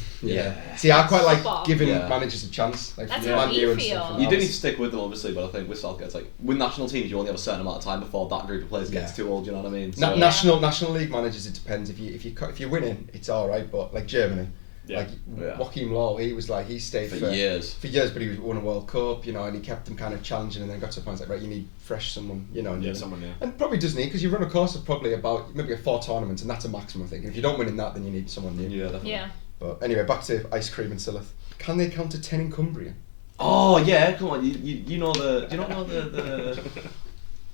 See, I quite like giving managers a chance. Like that's how you feel. You do need to stick with them, obviously, but I think with Southgate, it's like with national teams, you only have a certain amount of time before that group of players gets too old. You know what I mean? So, national league managers, it depends. If you're winning, it's all right. But like Germany. Like Joachim Low, he stayed for years, but he won a World Cup, and he kept them kind of challenging, and then got to a point like, right, you need someone, someone new, and probably does need because you run a course of probably about maybe 4 tournaments, and that's a maximum, I think. And if you don't win in that, then you need someone new. Yeah, definitely. Yeah. But anyway, back to ice cream and Silith. Can they count to 10 in Cumbrian? Oh yeah, come on, you know the, you don't know the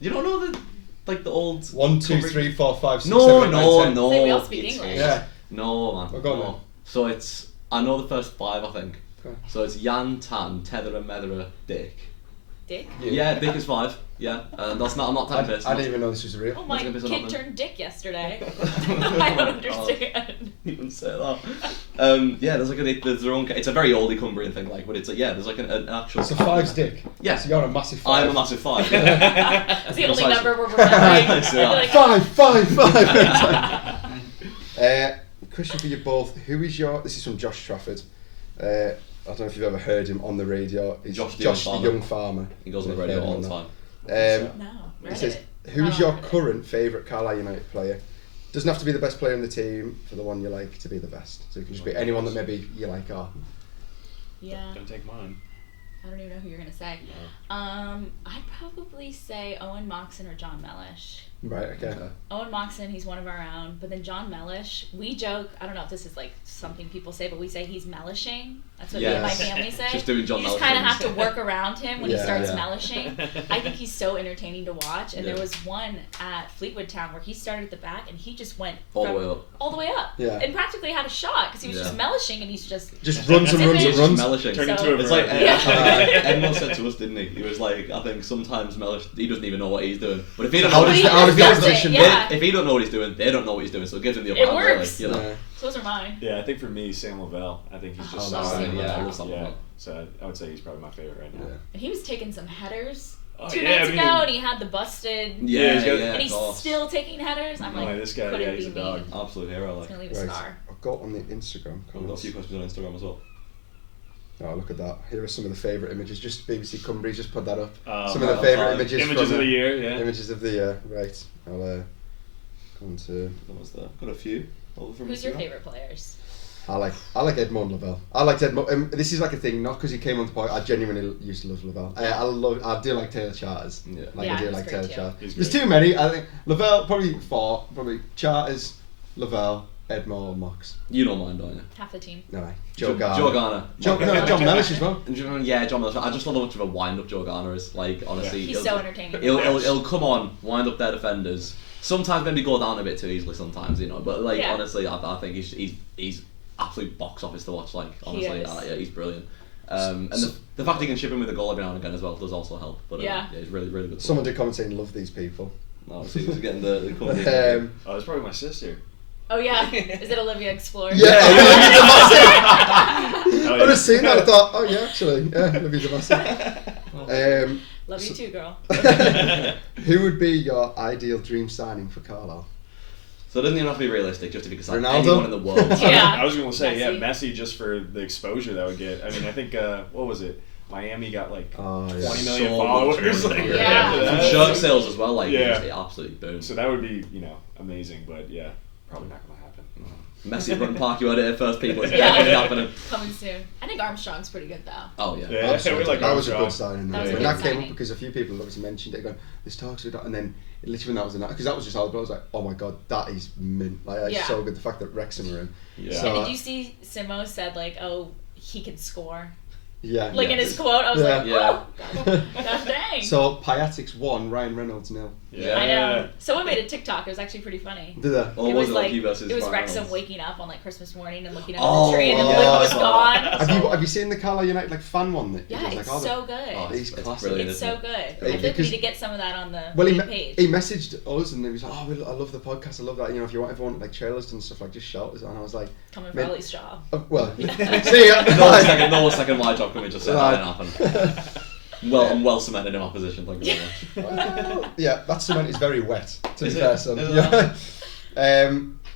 you don't know the like the old 1, 2, 3, 4, 5, 6, no, 7, 8, 9, 10. no. Say we all speak English. Yeah. No, man. Well, go on then. So it's I know the first 5, I think. Okay. So it's Jan, Tan, Tetherer, Metherer, Dick. Dick? Yeah, Dick is 5. Yeah, that's not. I'm not time pissed. I didn't even know this was real. Oh, my kid turned Dick yesterday. I don't understand. You wouldn't say that. There's like there's their own. It's a very oldie Cumbrian thing, like, but it's there's like an actual. So 5's Dick. Yeah. So you're a massive 5. I'm a massive 5. It's the only number we're remembering. 5. Question for you both. Who is this is from Josh Trafford. I don't know if you've ever heard him on the radio. It's Josh the young farmer. He goes on the radio all the time. He says, who is your current favourite Carlisle United player? Doesn't have to be the best player in the team for the one you like to be the best. So it can just be anyone that maybe you like. Yeah. Don't take mine. I don't even know who you're going to say. No. I'd probably say Owen Moxon or John Mellish. Right, okay. Owen Moxon, he's one of our own. But then John Mellish, we joke, I don't know if this is like something people say, but we say he's mellishing. That's what me and my family say. Just doing John you just kind of have to work around him when he starts mellishing. I think he's so entertaining to watch. And there was one at Fleetwood Town where he started at the back and he just went all the way up. Yeah. And practically had a shot because he was just mellishing and he's just runs and runs and runs. Mellishing. It's like Edmund said to us, didn't he? He was like, I think sometimes Mellish, he doesn't even know what he's doing. But if he don't if he don't know what he's doing, they don't know what he's doing. So it gives him the upper hand. It works. Really, So those are mine. Yeah, I think for me, Sam Lavelle. I think he's just I love Sam Lavelle. So I would say he's probably my favorite right now. And he was taking some headers 2 nights ago, and he had the busted. And he's still taking headers. I'm like, this guy, he's a dog. Absolute hero. He's gonna leave a star. I've got on the Instagram. I've got a few questions on Instagram as well. Oh, look at that. Here are some of the favourite images. Just BBC Cumbria just put that up. Some of the the favourite images of the year, yeah. Images of the year, right. I'll go on to... What was that? Got a few. Who's your favourite players? I like Edmond Lavelle. I liked Edmond. This is like a thing, not because he came on the point. I genuinely used to love Lavelle. I do like Taylor Charters. I do like Taylor Charters. There's too many. I think Lavelle probably 4. Probably Charters, Lavelle, Edmond, Mox. You don't mind, don't you? Half the team. No, Joe Garner. John Mellish as well. Yeah, John Mellish. I just love how much of a wind-up Joe Garner is. Like, honestly, he's so entertaining. He'll come on, wind up their defenders. Sometimes maybe go down a bit too easily. Sometimes, but like honestly, I think he's absolute box office to watch. Like, honestly, he's brilliant. And the fact he can chip in with a goal every now and again as well does also help. But he's really, really good. Someone did comment saying love these people. No, so he's getting the it's probably my sister. Oh yeah, is it Olivia Explorer? Yeah, I'm gonna just seen that. I thought, oh yeah, actually, yeah, love you, DeMasi. Love you too, girl. Who would be your ideal dream signing for Carlisle? So it doesn't even have to be realistic, just to be like Ronaldo? anyone in the world. Yeah. I was going to say, Messi. Messi just for the exposure that would get. I mean, I think, what was it? Miami got like 20 million So followers. much Like, money. Yeah. From shirt sales as well, like Yeah. it absolutely boom. So that would be, amazing, but yeah, probably not going to happen. Messi running Park, you heard it first, people. It's Yeah. definitely happening. Coming soon. I think Armstrong's pretty good though. Oh yeah. Yeah, Absolutely. we like That was a Armstrong. good signing. That was a When good that came signing. up, because a few people obviously mentioned it, going, "There's talks with that," and then literally when that was because that was just all. I was like, "Oh my god, that is mint!" Like that's Yeah. so good. The fact that Wrexham are in. Yeah. So, And did you see Simo said like, oh, he can score? Yeah. Like in his quote, I was like, Yeah. oh, god dang. So Piatak's 1, Ryan Reynolds 0. Yeah. I know. Someone made a TikTok. It was actually pretty funny. Did they? Or It was was it like you versus it was Ryan Wrexham Reynolds? waking up on like Christmas morning and looking at Oh, the tree and the yeah, blue I was saw gone. that. Have you seen the Carlisle United like fan one that he Yeah, does, it's like, so good. Oh, He's it's classic. brilliant, It's isn't so it? good. I Hey, think we because- need to get some of that on the Well, main page. he messaged us and he was like, "Oh, I love the podcast. I love that. You know, if you want everyone like trailers and stuff, like just shout us." And I was like, Coming for man- Ellie's job. oh, "Well, see ya." No second my job, can we just say Right. that didn't happen? Well, I'm well cemented in my position, thank you very much. Well, yeah, that cement is very wet. To Is be it? fair, son. Is it Yeah.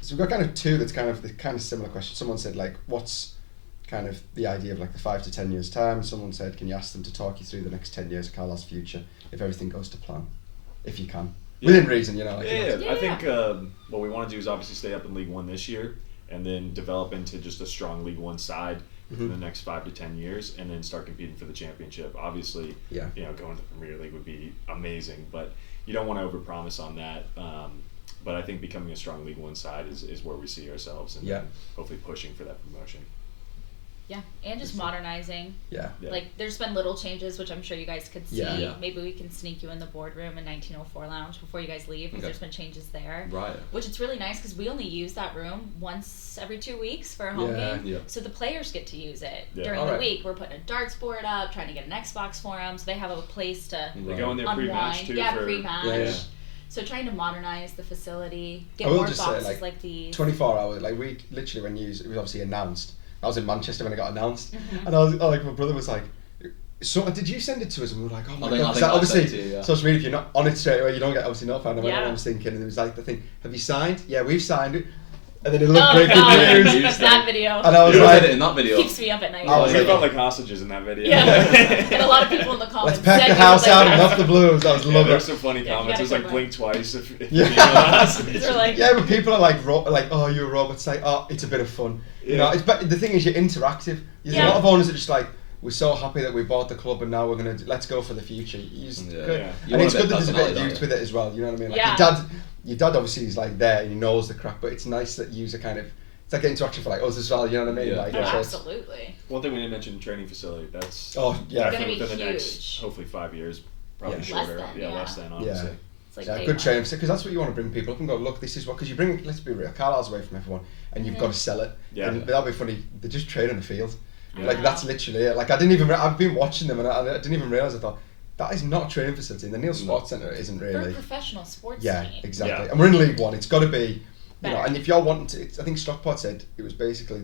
So we've got kind of two that's kind of similar question. Someone said like, what's kind of the idea of like the 5 to 10 years time? Someone said, can you ask them to talk you through the next 10 years of Carlisle's future if everything goes to plan, if you can, within reason, you know. Like, Yeah, Yeah, I think what we want to do is obviously stay up in League One this year, and then develop into just a strong League One side in the next 5 to 10 years, and then start competing for the championship. Obviously, Yeah. Going to the Premier League would be amazing, but you don't want to overpromise on that. But I think becoming a strong League One side is where we see ourselves, and Yeah. hopefully pushing for that promotion. Yeah, and just modernizing. Yeah. Yeah. Like, there's been little changes, which I'm sure you guys could see. Yeah. Yeah. Maybe we can sneak you in the boardroom in 1904 Lounge before you guys leave, because Okay. there's been changes there. Right. Which it's really nice because we only use that room once every 2 weeks for a home Yeah. game. Yeah. So the players get to use it Yeah. during Alright. the week. We're putting a darts board up, trying to get an Xbox for them, so they have a place to They Right. go in there pre-match unwind. too Yeah, for pre-match. Yeah, yeah. So trying to modernize the facility, I get will more just say, boxes like, these. 24 hours, like we literally when it was obviously announced. I was in Manchester when it got announced, Mhm. and I was like, my brother was like, "So did you send it to us?" And we were like, "Oh my I think god!" I 'Cause sent obviously, it to you, yeah. social media, if you're not on it straight away, you don't get obviously notified. And I Yeah. was thinking, and it was like the thing, "Have you signed?" "Yeah, we've signed it." And then it looked Oh breaking god, news, that video and I was You like, did it in that video. keeps me up at night. I was We like- felt like hostages in that video. Yeah, and a lot of people in the comments. "Let's pack said the we house look out like and that. off the blues." I was Yeah, loving there's it. some funny Yeah, you comments. It was gotta like go blink twice if Yeah. you're being hostage. They're like, Yeah, but people are like, "Oh, you're a robot." It's like, "Oh, it's a bit of fun." You know, Yeah. it's but the thing is, you're interactive. There's Yeah. a lot of owners that are just like, "We're so happy that we bought the club, and now we're gonna let's go for the future." Yeah. Yeah. You And want it's a bit good of that there's a bit of personality, youth don't with it as well. You know what I mean? Like Yeah. your dad obviously is like there and he knows the crack, but it's nice that you are kind of it's like an interaction for like us as well. You know what I mean? Yeah. Like, oh, so it's- absolutely. One thing we didn't mention, training facility. That's Oh yeah, Gonna definitely be within the next, huge. hopefully 5 years, probably Yeah. shorter. Less than, less than honestly. It's like yeah, day good one. training because that's what you want to bring people up and go. Look, this is what because you bring. Let's be real, Carlisle's away from everyone, and you've got to sell it. Yeah. And that'll be funny. They just train in the field. I Like know. that's literally it. Like I didn't even. I've been watching them and I didn't even realize. I thought that is not a training facility. And the Neil Sports Centre isn't For a really. professional sports Yeah, team. exactly. Yeah. And we're in League One. It's got to be, you know. Better. And if you're wanting to, I think Stockport said it was basically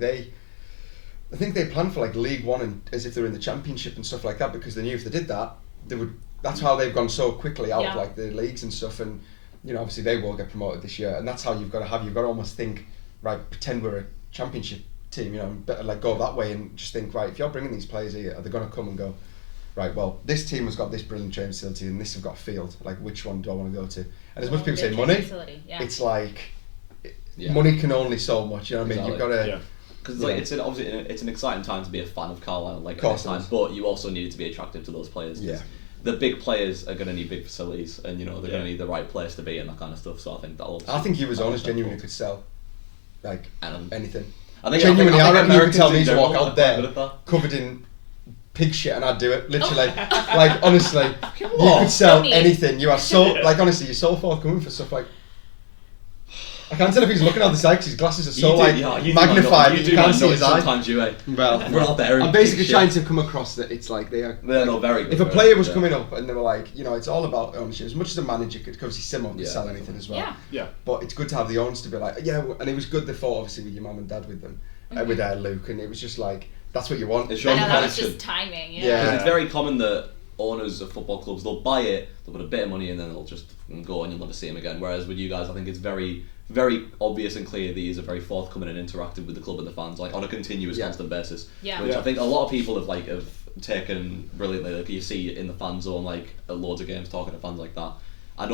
I think they planned for like League One and as if they're in the Championship and stuff like that because they knew if they did that, they would. That's how they've gone so quickly out Yeah. of like the leagues and stuff. And you know, obviously they will get promoted this year. And that's how you've got to have. You've got to almost think, right? Pretend we're a Championship team. You know, and better like go that way and just think, right? If you're bringing these players here, are they going to come and go? Right, well, this team has got this brilliant training facility and this have got a field. Like, which one do I want to go to? And as much people say Good money, facility, yeah. it's like Yeah. money can only so much. You know what I mean? You've got to. Yeah. Because Yeah. like obviously it's an exciting time to be a fan of Carlisle, like at Course this time, it is. but you also need it to be attractive to those players. 'Cause Yeah. The big players are going to need big facilities, and you know they're going Yeah. to need the right place to be and that kind of stuff. So I think that'll. I think you as owners that'll- genuinely could sell, like And anything. I think Genuinely, I reckon you could tell me Americans in to walk general out are there quite good at that. covered in pig shit and I'd do it. Literally, like honestly, you what? could sell Don't need- anything. You are so like honestly, you're so forthcoming for stuff like. I can't tell if he's looking on the side because his glasses are so like magnified that you can't see his eye. Sometimes you, eh? Well, We're out there. in I'm basically big trying shit. to come across that it's like they are. They're not very good. If a right? player was Yeah. coming up and they were like, you know, it's all about ownership. As much as a manager could, because he's Simon could Yeah, sell anything as well. Yeah. Yeah. But it's good to have the owners to be like, yeah, and it was good they fought obviously with your mum and dad with them, with Luke, and it was just like that's what you want. It's I your know, that was connection. just timing. Yeah. Because it's very common that owners of football clubs, they'll buy it, they'll put a bit of money in, and then they'll just go and you'll never see them again. Whereas with you guys, I think it's very, very obvious and clear that you are very forthcoming and interactive with the club and the fans, like on a continuous, constant basis. Yeah. Which I think a lot of people have taken brilliantly. Like you see in the fan zone, like at loads of games, talking to fans like that. I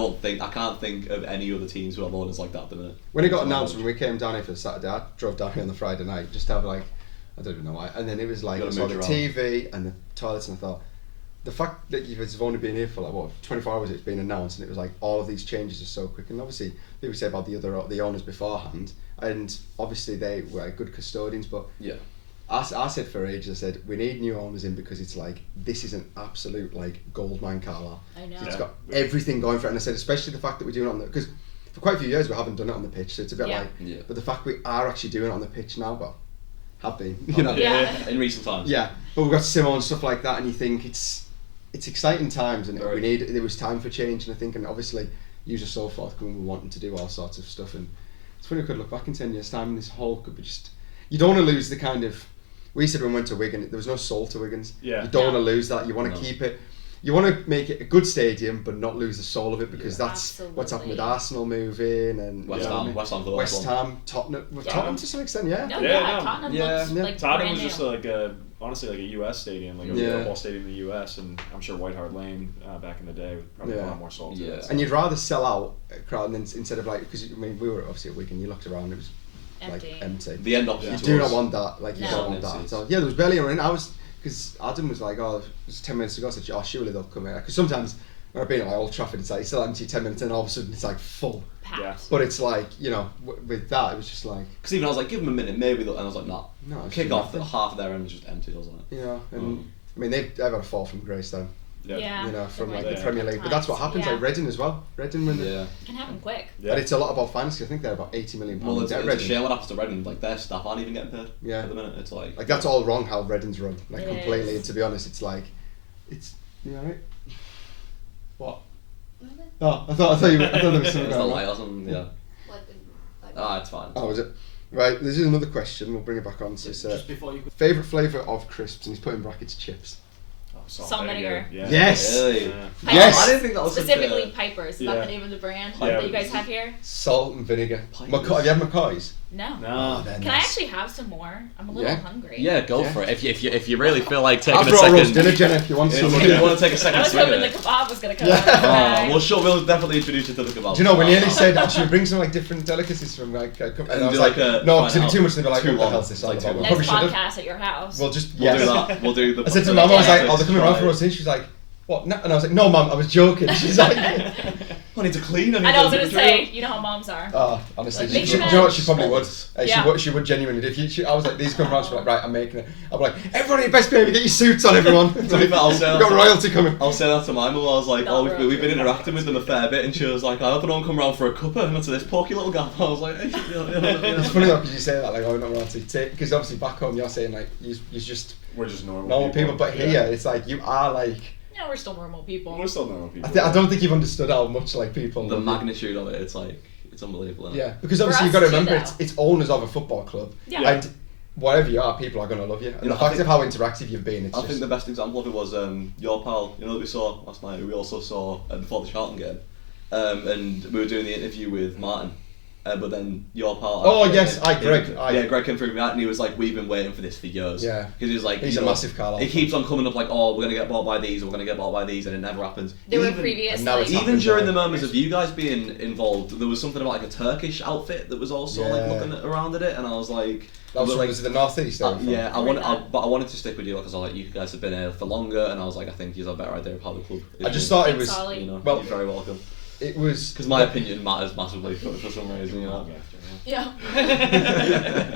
can't think of any other teams who have owners like that at the minute. When it got announced, when we came down here for Saturday, I drove down here on the Friday night just to have like, I don't even know why, and then it was like I saw the TV and the toilets, and I thought, the fact that you've only been here for like 24 hours, it's been announced, and it was like all of these changes are so quick. And obviously people say about the owners beforehand, and obviously they were good custodians, but yeah, I said for ages, I said we need new owners in because it's like this is an absolute like goldmine, Carlisle. I know. It's got everything going for it, and I said especially the fact that we're doing it on the, because for quite a few years we haven't done it on the pitch, so it's a bit but the fact we are actually doing it on the pitch now, well, have been, you know, in recent times. Yeah, but we've got Simo and stuff like that, and you think it's exciting times, and there was time for change, and I think, and obviously you're just so forthcoming, we're wanting to do all sorts of stuff, and it's funny we could look back in 10 years' time, and this whole could be just, you don't want to lose the kind of, we said when we went to Wigan, there was no soul to Wigan's. Yeah. You don't want to lose that. You want to keep it. You want to make it a good stadium, but not lose the soul of it, because that's what's happened with Arsenal moving and West Ham, Tottenham, Tottenham to some extent, Tottenham looks like Tottenham brand was just new. like honestly like a US stadium, like a football stadium in the US, and I'm sure White Hart Lane back in the day with probably a lot more soul to it. And you'd rather sell out a crowd than instead of like, because I mean we were obviously at Wigan, you looked around, it was empty. The end option. You do not want that. Like you don't want that. So yeah, there was barely anyone in. Because Adam was like, oh, it was 10 minutes ago. I said, oh, surely they'll come here. Because sometimes when I've been at like Old Trafford, it's like it's still empty 10 minutes, and all of a sudden it's like full. Packed. But it's like, you know, with that, it was just like. Because even I was like, give them a minute, maybe they'll. And I was like, nah. No. Kick off. Half of their end was just empty, wasn't it? Yeah, and I mean they've had a fall from grace then. Yeah. You know, from like the Premier League, but that's what happens. Like Reading as well. Reading when it can happen quick. Yeah. And it's a lot about finances. I think they're about £80 million. Well, it's a shame what happens to Reading. Like their staff aren't even getting paid. Yeah. At the minute, it's like that's all wrong how Reading's run. Like completely. And to be honest, it's like, you know right? What? Oh, I thought there was something. It's a light or something. Yeah. It's fine. Oh, is it? Right. This is another question. We'll bring it back on. So, just before you. Favourite flavour of crisps, and he's put in brackets chips. Salt vinegar. Yeah. Yes. Really? Yes. I didn't think that was specifically Piper's. Is that the name of the brand that you guys have here? Salt and vinegar. Have you had McCoy's? No. Oh, can I actually have some more? I'm a little hungry. Yeah, go for it. If you really feel like taking I've a brought second. roast dinner, Jenna. If you want some. If you want to take a second I was swing hoping at the it. kebab was gonna come out. We'll definitely introduce you to the kebab. Do you know, we nearly said, should we bring some like different delicacies from like a couple, and I was like, no, because it'd be too much, they'd be like, what the hell's this all about? Next podcast at your house. We'll just, do that. We'll do the. I said to Mum, I was like, oh, they're coming around for roast dinner. She's like, what? No. And I was like, no, Mum, I was joking. She's like, I need to clean. I know, I was going to say, you know how mums are. Oh, honestly, like, do you know what, she probably would. Yeah. She would genuinely. If I was like, these come around, she'd be like, right, I'm making it. I'd be like, everybody, best baby, get your suits on, everyone. We've got royalty coming. I'll say that to my mum. I was like, we've been interacting with them a fair bit, and she was like, I hope I don't come round for a cuppa, not to this porky little gap. I was like, hey, it's funny though, because you say that, like, oh, not royalty. Because obviously back home, you're saying, like, you're just... We're just normal people. But here, it's like, you are like... Yeah, we're still normal people. We're still normal people. I don't think you've understood how much like people. The magnitude of it, it's like it's unbelievable. Yeah, because obviously you've got to remember it's owners of a football club, and whatever you are, people are going to love you. And the fact of how interactive you've been, I think the best example of it was your pal. You know that we saw last night. We also saw before the Charlton game, and we were doing the interview with Martin. But then your pal. Greg. Greg came through me and he was like, "We've been waiting for this for years." Yeah. Because he was like, he's a massive Carlisle. He keeps on coming up like, "Oh, we're gonna get bought by these, or we're gonna get bought by these," and it never happens. There were previous. Even during the murmurs of you guys being involved, there was something about like a Turkish outfit that was also like looking around at it, and I was like, "That was the northeast." But I wanted to stick with you because I was like, you guys have been here for longer, and I was like, I think you have a better idea of how the club. I just thought it was. You're very welcome. It was because my opinion matters massively for some reason, you know. Yeah.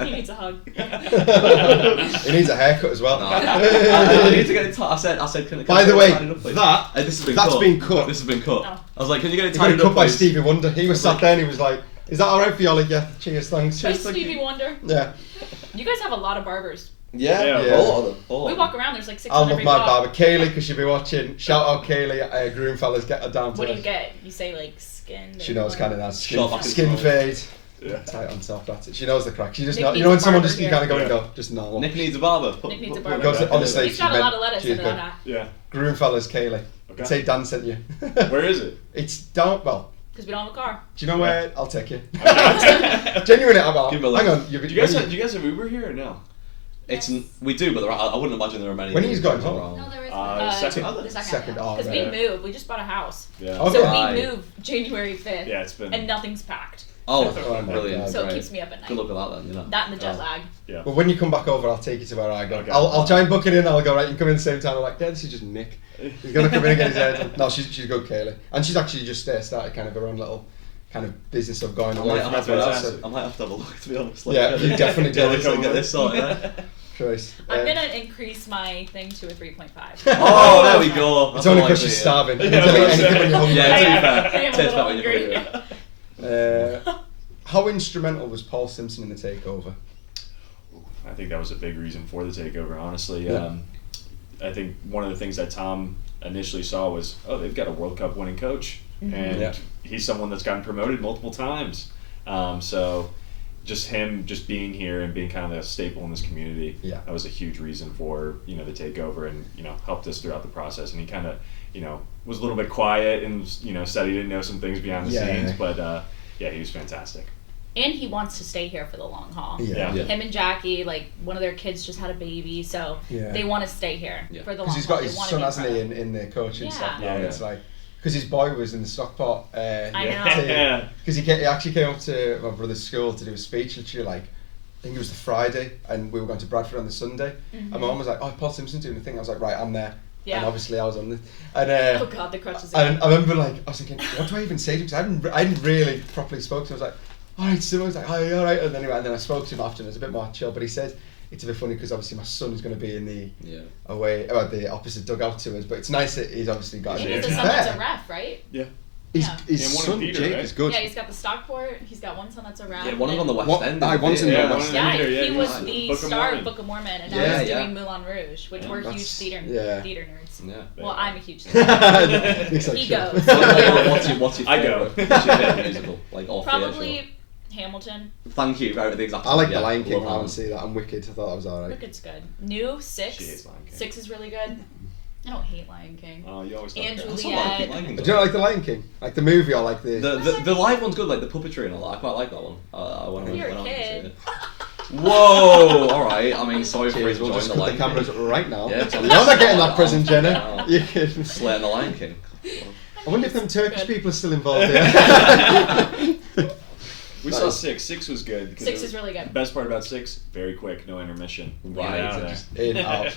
He needs a hug. He needs a haircut as well. No, I need to get it. I said, can by the way, that's been cut. This has been cut. No. I was like, can you get it tidied up? Cut by Stevie Wonder. He was sat there and he was like, "Is that all right for you?" Like, yeah. Cheers, thanks. Hey, Stevie Wonder. Yeah. You guys have a lot of barbers. Yeah. A lot of them. We walk around. There's like 6 I'll on love every my block. barber, Kaylee, because she'll be watching. Shout out Kaylee, groom fellas, get her down to. What do you get? You say like skin. She knows kind of that skin fade. tight on top. That's it. She knows the crack. She just Nick know, needs when a someone barber just you here. kind of go and go, just normal. Nick needs a barber. Nick needs a barber. Goes, honestly, He's got a lot of lettuce she's in good. that. Yeah. Groom fellas, Kaylee. Okay. Say Dan sent you. Where is it? It's down. Well, Because we don't have a car. do you know where? I'll take you. Okay. Genuinely, I'm Give him a hang look. on. Do you guys have Uber here or no? We do, but I wouldn't imagine there are many. When he's got home? No, there is Second. The Second, Because right. we moved. We just bought a house. Yeah. Okay. So Right. we moved January 5th. Yeah, it's been. And nothing's packed. Oh, Oh my brilliant! God. So it Great. keeps me up at night. Good luck with that then. You know. That and the jet Oh. lag. Yeah. But when you come back over, I'll take you to where I go. Okay. I'll try and book it in. I'll go right. You can come in at the same time. I'm like, yeah, this is just Nick. He's gonna come in and get his hair done. No, she's good, Kaylee, and she's actually just started kind of her own little kind of business of going I away might, from have to, everyone else. So, I might have to have a look, to be honest. Yeah, you definitely do. Get this sorted. Eh? Christ. I'm gonna increase my thing to a 3.5. Oh, there we go. It's That's only all I because see, she's yeah. starving. You Yeah, can tell that's anything when it. you're hungry. Yeah, to be I am fair, a tastes little better when you're hungry. hungry. How instrumental was Paul Simpson in the takeover? I think that was a big reason for the takeover, honestly. Yeah. I think one of the things that Tom initially saw was, oh, they've got a World Cup winning coach. And Yeah. he's someone that's gotten promoted multiple times. So just him just being here and being kind of a staple in this community, that was a huge reason for, the takeover and, helped us throughout the process. And he kind of, was a little bit quiet and, said he didn't know some things behind the scenes. But, he was fantastic. And he wants to stay here for the long haul. Yeah. Yeah. Him and Jackie, like one of their kids just had a baby, so they want to stay here for the long haul. Because he's got They his wanna son, be hasn't he, proud. in the coaching stuff now. Yeah. And it's like, because his boy was in the Stockport. I know. Because he actually came up to my brother's school to do a speech, literally like, I think it was the Friday, and we were going to Bradford on the Sunday. And my mum was like, oh, Paul Simpson's doing the thing. I was like, right, I'm there. Yeah. And obviously I was on the... And, Oh God, the crutches. and I remember I was thinking, what do I even say to him? Because I hadn't really properly spoken to him. I was like, alright, so I was like, hi, alright. And then I spoke to him after and it was a bit more chill. But he said, it's a bit funny because obviously my son is going to be in the the opposite dugout to us. But it's nice that he's obviously got... I think him. he's the son that's a ref, right? Yeah. His And one son, in Peter, Jake, right? is good. Yeah, he's got the Stockport. He's got one son that's a ref. Yeah, one of them on the West What? End. I once in the Yeah, West Yeah, End. he was Book the of star Mormon. of Book of Mormon, and Yeah, now he's yeah. doing Moulin Rouge, which we're huge theater nerds. Yeah. Well, I'm a huge theater nerd. Looks like He shit. goes. What's your I go. favourite? What's your favourite musical? Like all three, Probably Hamilton. sure. Thank you. Very the exact. I like yeah, The Lion King. love I that haven't one. seen that. I'm Wicked. I thought that was alright. Wicked's good. New She hates 6. Lion King. 6 is really good. I don't hate Lion King. Oh, you always And talk about That's Juliet. not Lion King, Lion King's Do you not like The Lion King? Like the movie or like the... The live one's good, like the puppetry and all that. I quite like that one. When You're when a I went to see kid. it. Whoa! All right. I mean, sorry for Cheers, we'll enjoying just the cut the Lion cameras King. up right now. Yeah, You're not getting that present, Jenna. Wow. You kidding? Slaying the Lion King. I wonder if them Turkish Good. people are still involved here. We saw 6. 6 was good. Because 6 is really good. The best part about 6, very quick, no intermission. Right. Get out of Just there. in, out.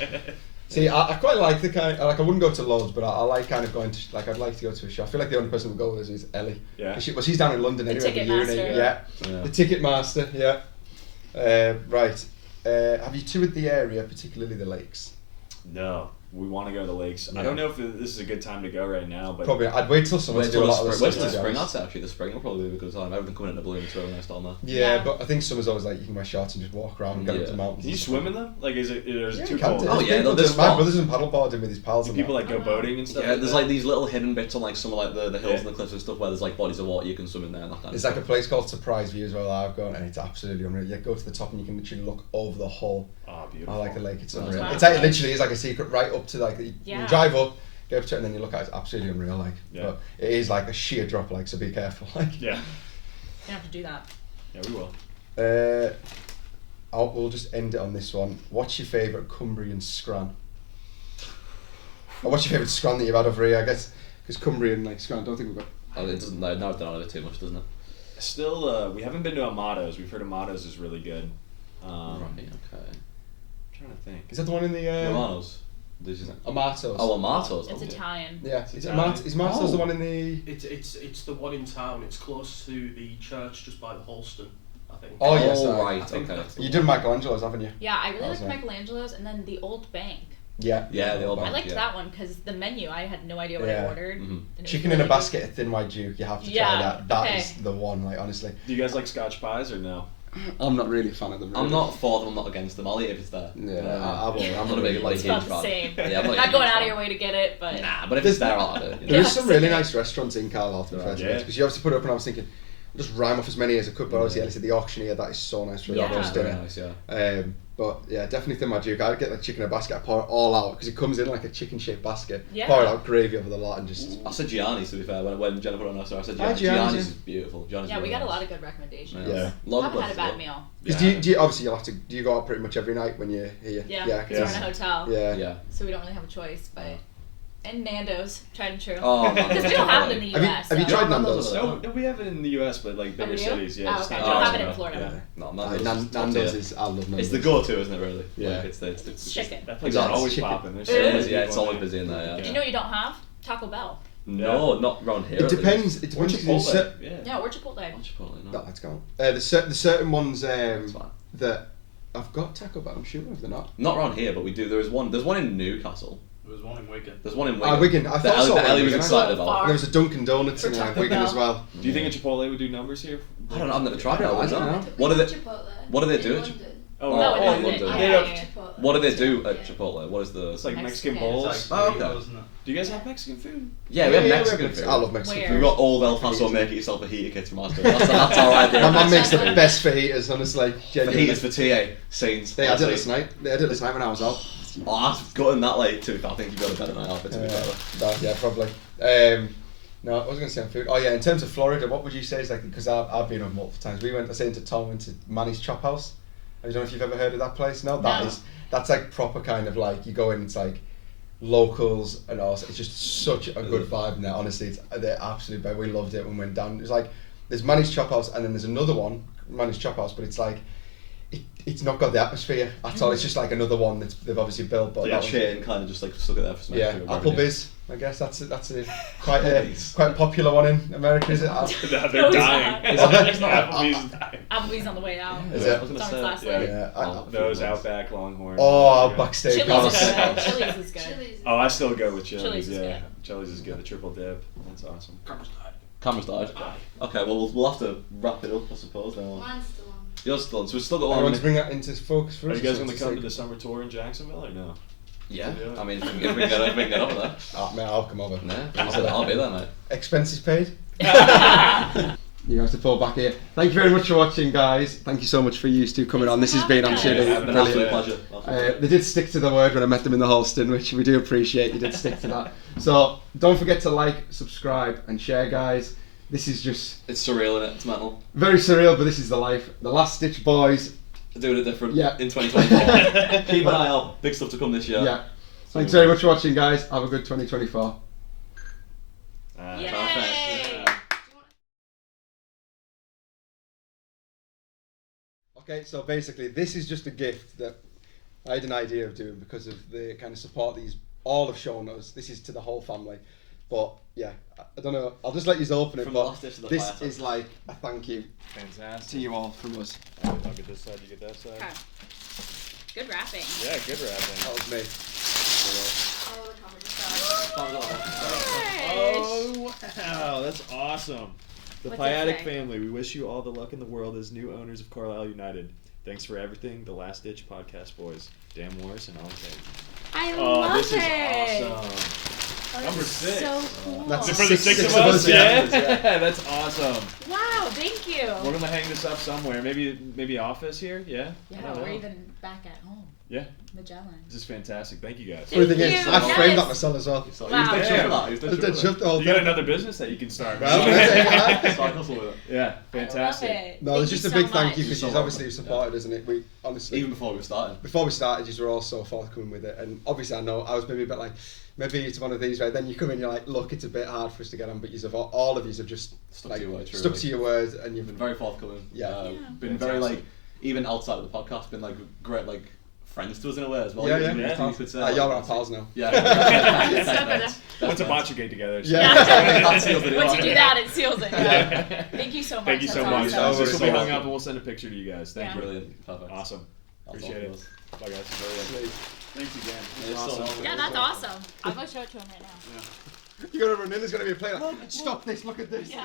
See, I quite like the kind. Like I wouldn't go to loads, but I like kind of going to. Like I'd like to go to a show. I feel like the only person who would go with us is Ellie. Yeah. She's down in London anyway. Ticket the uni. master. Yeah. Yeah. The ticket master. Yeah. Right. Have you toured the area, particularly the lakes? No, we want to go to the lakes. Yeah. I don't know if this is a good time to go right now, but Probably. I'd wait till summer Wait to do a till lot of the the stuff. to be spring. honest. That's actually the spring will probably be a good time. Everything coming into bloom. It's really nice down there. Yeah, Yeah. but I think summer's always like you can wear shorts and just walk around and get up Yeah. to the mountains. can you and stuff. swim in them? Like, is it Yeah, too you can cold? do. Oh, There's yeah, people there's do- my spots. brother's in paddleboarding with his pals. Do and people that. like go boating and stuff? Yeah, there's that? like these little hidden bits on like some of like the hills Yeah. and the cliffs and stuff where there's like bodies of water you can swim in there and that kind There's of like a place called Surprise View as well that I've gone and it's absolutely unreal. You go to the top and you can literally look over the whole. Oh, beautiful. I like the lake. It's Wow. unreal. It's like literally is like a secret right up to like you Yeah. drive up, go up to it, and then you look at it. It's absolutely unreal. Like, Yeah. but it is like a sheer drop. Like, so be careful. Like, Yeah. You have to do that. Yeah, we will. we'll just end it on this one. What's your favourite Cumbrian scran? Or what's your favourite scran that you've had over here? I guess because Cumbrian like scran. I don't think we've got. Oh, it doesn't. Now it's done on it too much, doesn't it? Still, we haven't been to Amato's. We've heard Amato's is really good. Right. Okay. I'm trying to think. Is that the one in the Romanos. Did you say? Amatos? Oh, Amatos. It's Okay. Italian. Yeah. Is Italian. Amatos the Oh. one in the? It's the one in town. It's close to the church just by the Holston, I think. Oh, yes, Oh, I right. think Okay. that's the You one. did Michelangelo's, haven't you? Yeah, I really That was like nice. Michelangelo's, and then the Old Bank. Yeah. Yeah, the old I bank, liked yeah. that one because the menu, I had no idea what Yeah. I ordered. Mhm. and it was Chicken in really a basket at Thin White Duke. You have to try Yeah, that. That okay. is the one. Like honestly, Do you guys like Scotch pies or no? I'm not really a fan of them. I'm not for them. I'm not against them. I'll eat if it's there. Yeah, I'm not a big like It's huge about the fan. same. Yeah, I'm not, Not a going huge out of fan. your way to get it, but Nah, but if it's there, I'll have it. You know? There is Yeah, some really same. nice restaurants in Carlisle, to be fair, Yeah. because you obviously put it up, and I was thinking, just rhyme off as many as I could. But obviously, the auctioneer, that is so nice for a roast very dinner. nice, yeah. But yeah, definitely thin my Duke. I'd get like chicken in a basket, I pour it all out because it comes in like a chicken shaped basket. Yeah. Pour it out, gravy over the lot, and just. I said Gianni's, to be fair, when Jenna put on her story. I said Gianni's, Gianni's yeah. is beautiful. Gianni's Yeah, we really got a nice. lot of good recommendations. Yeah. Lot I of haven't had a places bad as meal. Because do you obviously you'll have to, do you go out pretty much every night when you're here? Yeah, because we're in a hotel. Yeah. Yeah. So we don't really have a choice, but. And Nando's, tried and true. Oh, Because we don't have it in the US. Have you tried Nando's? No, we have it in the US, but like bigger we do? cities. Yeah, Oh, just okay. not We don't have Jacksonville. it in Florida. No, Nando's is, I love Nando's. It's the go-to, isn't it? Really? Yeah. Like, it's It's chicken. That place is Exactly. always Chicken. popping. There's It so is? many Yeah, it's people always in there. busy in there. Do Yeah. you know what you don't have? Taco Bell. No, not around here. It at depends. least. It Or depends. Chipotle. Yeah. Yeah, we're Chipotle. Not Chipotle, no. No, let's go. The certain ones It's fine. that I've got Taco Bell. I'm sure if they're not. Not around here, but we do. There's one in Newcastle. There was one in Wigan. There's one in Wigan. Wigan. I thought so. that Ellie was Wigan. excited Far. about. And there was a Dunkin' Donuts For in Taco Wigan Bell. as well. Do you think a Chipotle would do numbers here? I don't know. I've never tried it. I I don't don't know. know. What do they? Chipotle what do they in do? London. Oh, No, in in London. London. They Yeah, have- Chipotle. What do they do Yeah. at Chipotle? What is the? It's like Mexican Mexican. bowls. It's Oh, like okay. burritos, isn't it? Do you guys have Mexican food? Yeah, we have we Mexican have food. I love Mexican Where? food. We've got old El Paso make it yourself fajita kits from Asda. That's our idea. My of mum makes the Mexican food. best fajitas, honestly. Genuinely. Fajitas for TA scenes. They had it honestly. last night. They had it last night when I was out. Oh, I've gotten that late too. I think you've got a better night out. To be fair. Yeah, probably. No, I was going to say on food. Oh yeah, in terms of Florida, what would you say is like? Because I've been on multiple times. We went. I say into Tom went to Manny's Chop House. I don't know if you've ever heard of that place. No, that's like proper kind of like you go in. It's like locals and also it's just such a good vibe in there. Honestly, they're absolutely bad. We loved it when we went down. It was like there's Manny's Chop House and then there's another one, Manny's Chop House, but it's like. It's not got the atmosphere at all. It's just like another one that they've obviously built. But Yeah, chain kind of just like stuck it there for some yeah, extra Applebee's. I guess that's a quite popular one in America, is it? They're No, it's dying. not. It's not Applebee's is dying. Applebee's on the way out. Is it? I was gonna It's on say. its last Yeah. leg. Yeah. Those Outback Longhorn. Oh, Yeah. Outback Steakhouse. Chili's is good. Steakhouse. Chili's is good. Chili's is Oh, I still go with Chili's. Chili's is Yeah, good. Chili's is good. The triple dip. That's awesome. Camera's died. Camera's died. Okay, well we'll have to wrap it up, I suppose. Now. Mine's still on. You're still on, so we've still got I one. want to bring that into focus for Are us. you guys so going to it's come like- to the summer tour in Jacksonville or no? Yeah, Yeah. I mean, if we can get over there. Oh, mate, I'll come over. Yeah, I'll be there, mate. Expenses paid. You have to pull back here. Thank you very much for watching, guys. Thank you so much for you two coming on. This has been absolutely It's been an absolute brilliant. pleasure. They did stick to the word when I met them in the Holston, which we do appreciate. You did stick to that. So don't forget to like, subscribe, and share, guys. This is just It's surreal, innit? It's mental. very surreal, but this is the life. The Last Ditch Boys. Doing it different Yeah. in 2024. Keep an eye out. Big stuff to come this year. Yeah. Thanks very much for watching, guys. Have a good 2024. Yay! Perfect. Okay, so basically, this is just a gift that I had an idea of doing because of the kind of support these all have shown us. This is to the whole family, but yeah, I don't know. I'll just let you open it. From the But Last Ditch to the this Firefox. is like a thank you Fantastic. to you all from us. I'll get this side, you get that side. Okay. Good wrapping. Yeah, good wrapping. That was me. Oh, the camera just died. Oh, wow, that's awesome. The What's it Piatak say? family, we wish you all the luck in the world as new owners of Carlisle United. Thanks for everything, the Last Ditch Podcast Boys. Dan Morris and Alan Tate. I Oh, love this it. is awesome. Oh, Number that's 6. So cool. That's For the Six six of of us, us, yeah. yeah. That's awesome. Wow, thank you. We're gonna hang this up somewhere. Maybe office here. Yeah. I Yeah, don't or know. even back at home. Yeah. Magellan. This is fantastic. Thank you guys. Funny thing Thank is, you, I framed yes. that myself as well. So Wow. you've done Yeah. shit for that. You've done I shit did for shut the whole You got thing. another business that you can start. Well, that. Start hustle with it. Yeah, I love fantastic. it. No, Thank there's just you a big so thank much. you because So you've welcome. obviously supported, isn't it? We honestly. Even before we started. Before we started, you were all so forthcoming with it, and obviously I know I was maybe a bit like, maybe it's one of these where then you come in, you're like, look, it's a bit hard for us to get on, but you've all of you have just Stuck like, to your word, stuck truly. to your words, and You've you've been very forthcoming. Yeah. Been very like, even outside of the podcast, been like great like friends to us in a way as well. yeah, You yeah. could say, You're like, our pals now. Yeah. What's a bocce together? so- Yeah. That seals the deal. Once you do that, it seals it. Yeah. Thank you so much. Thank you so That's much. awesome. No This will worries. be hung up and we'll send a picture to you guys. Thank Yeah. you. Brilliant. Perfect. Awesome. That's Appreciate all it. for us. Bye guys. Enjoy it. Thanks again. Yeah, it's so Awesome. awesome. Yeah, that's awesome. I'll go show it to him right now. You're gonna run in. There's gonna be a player. Stop this! Look at this. Yeah.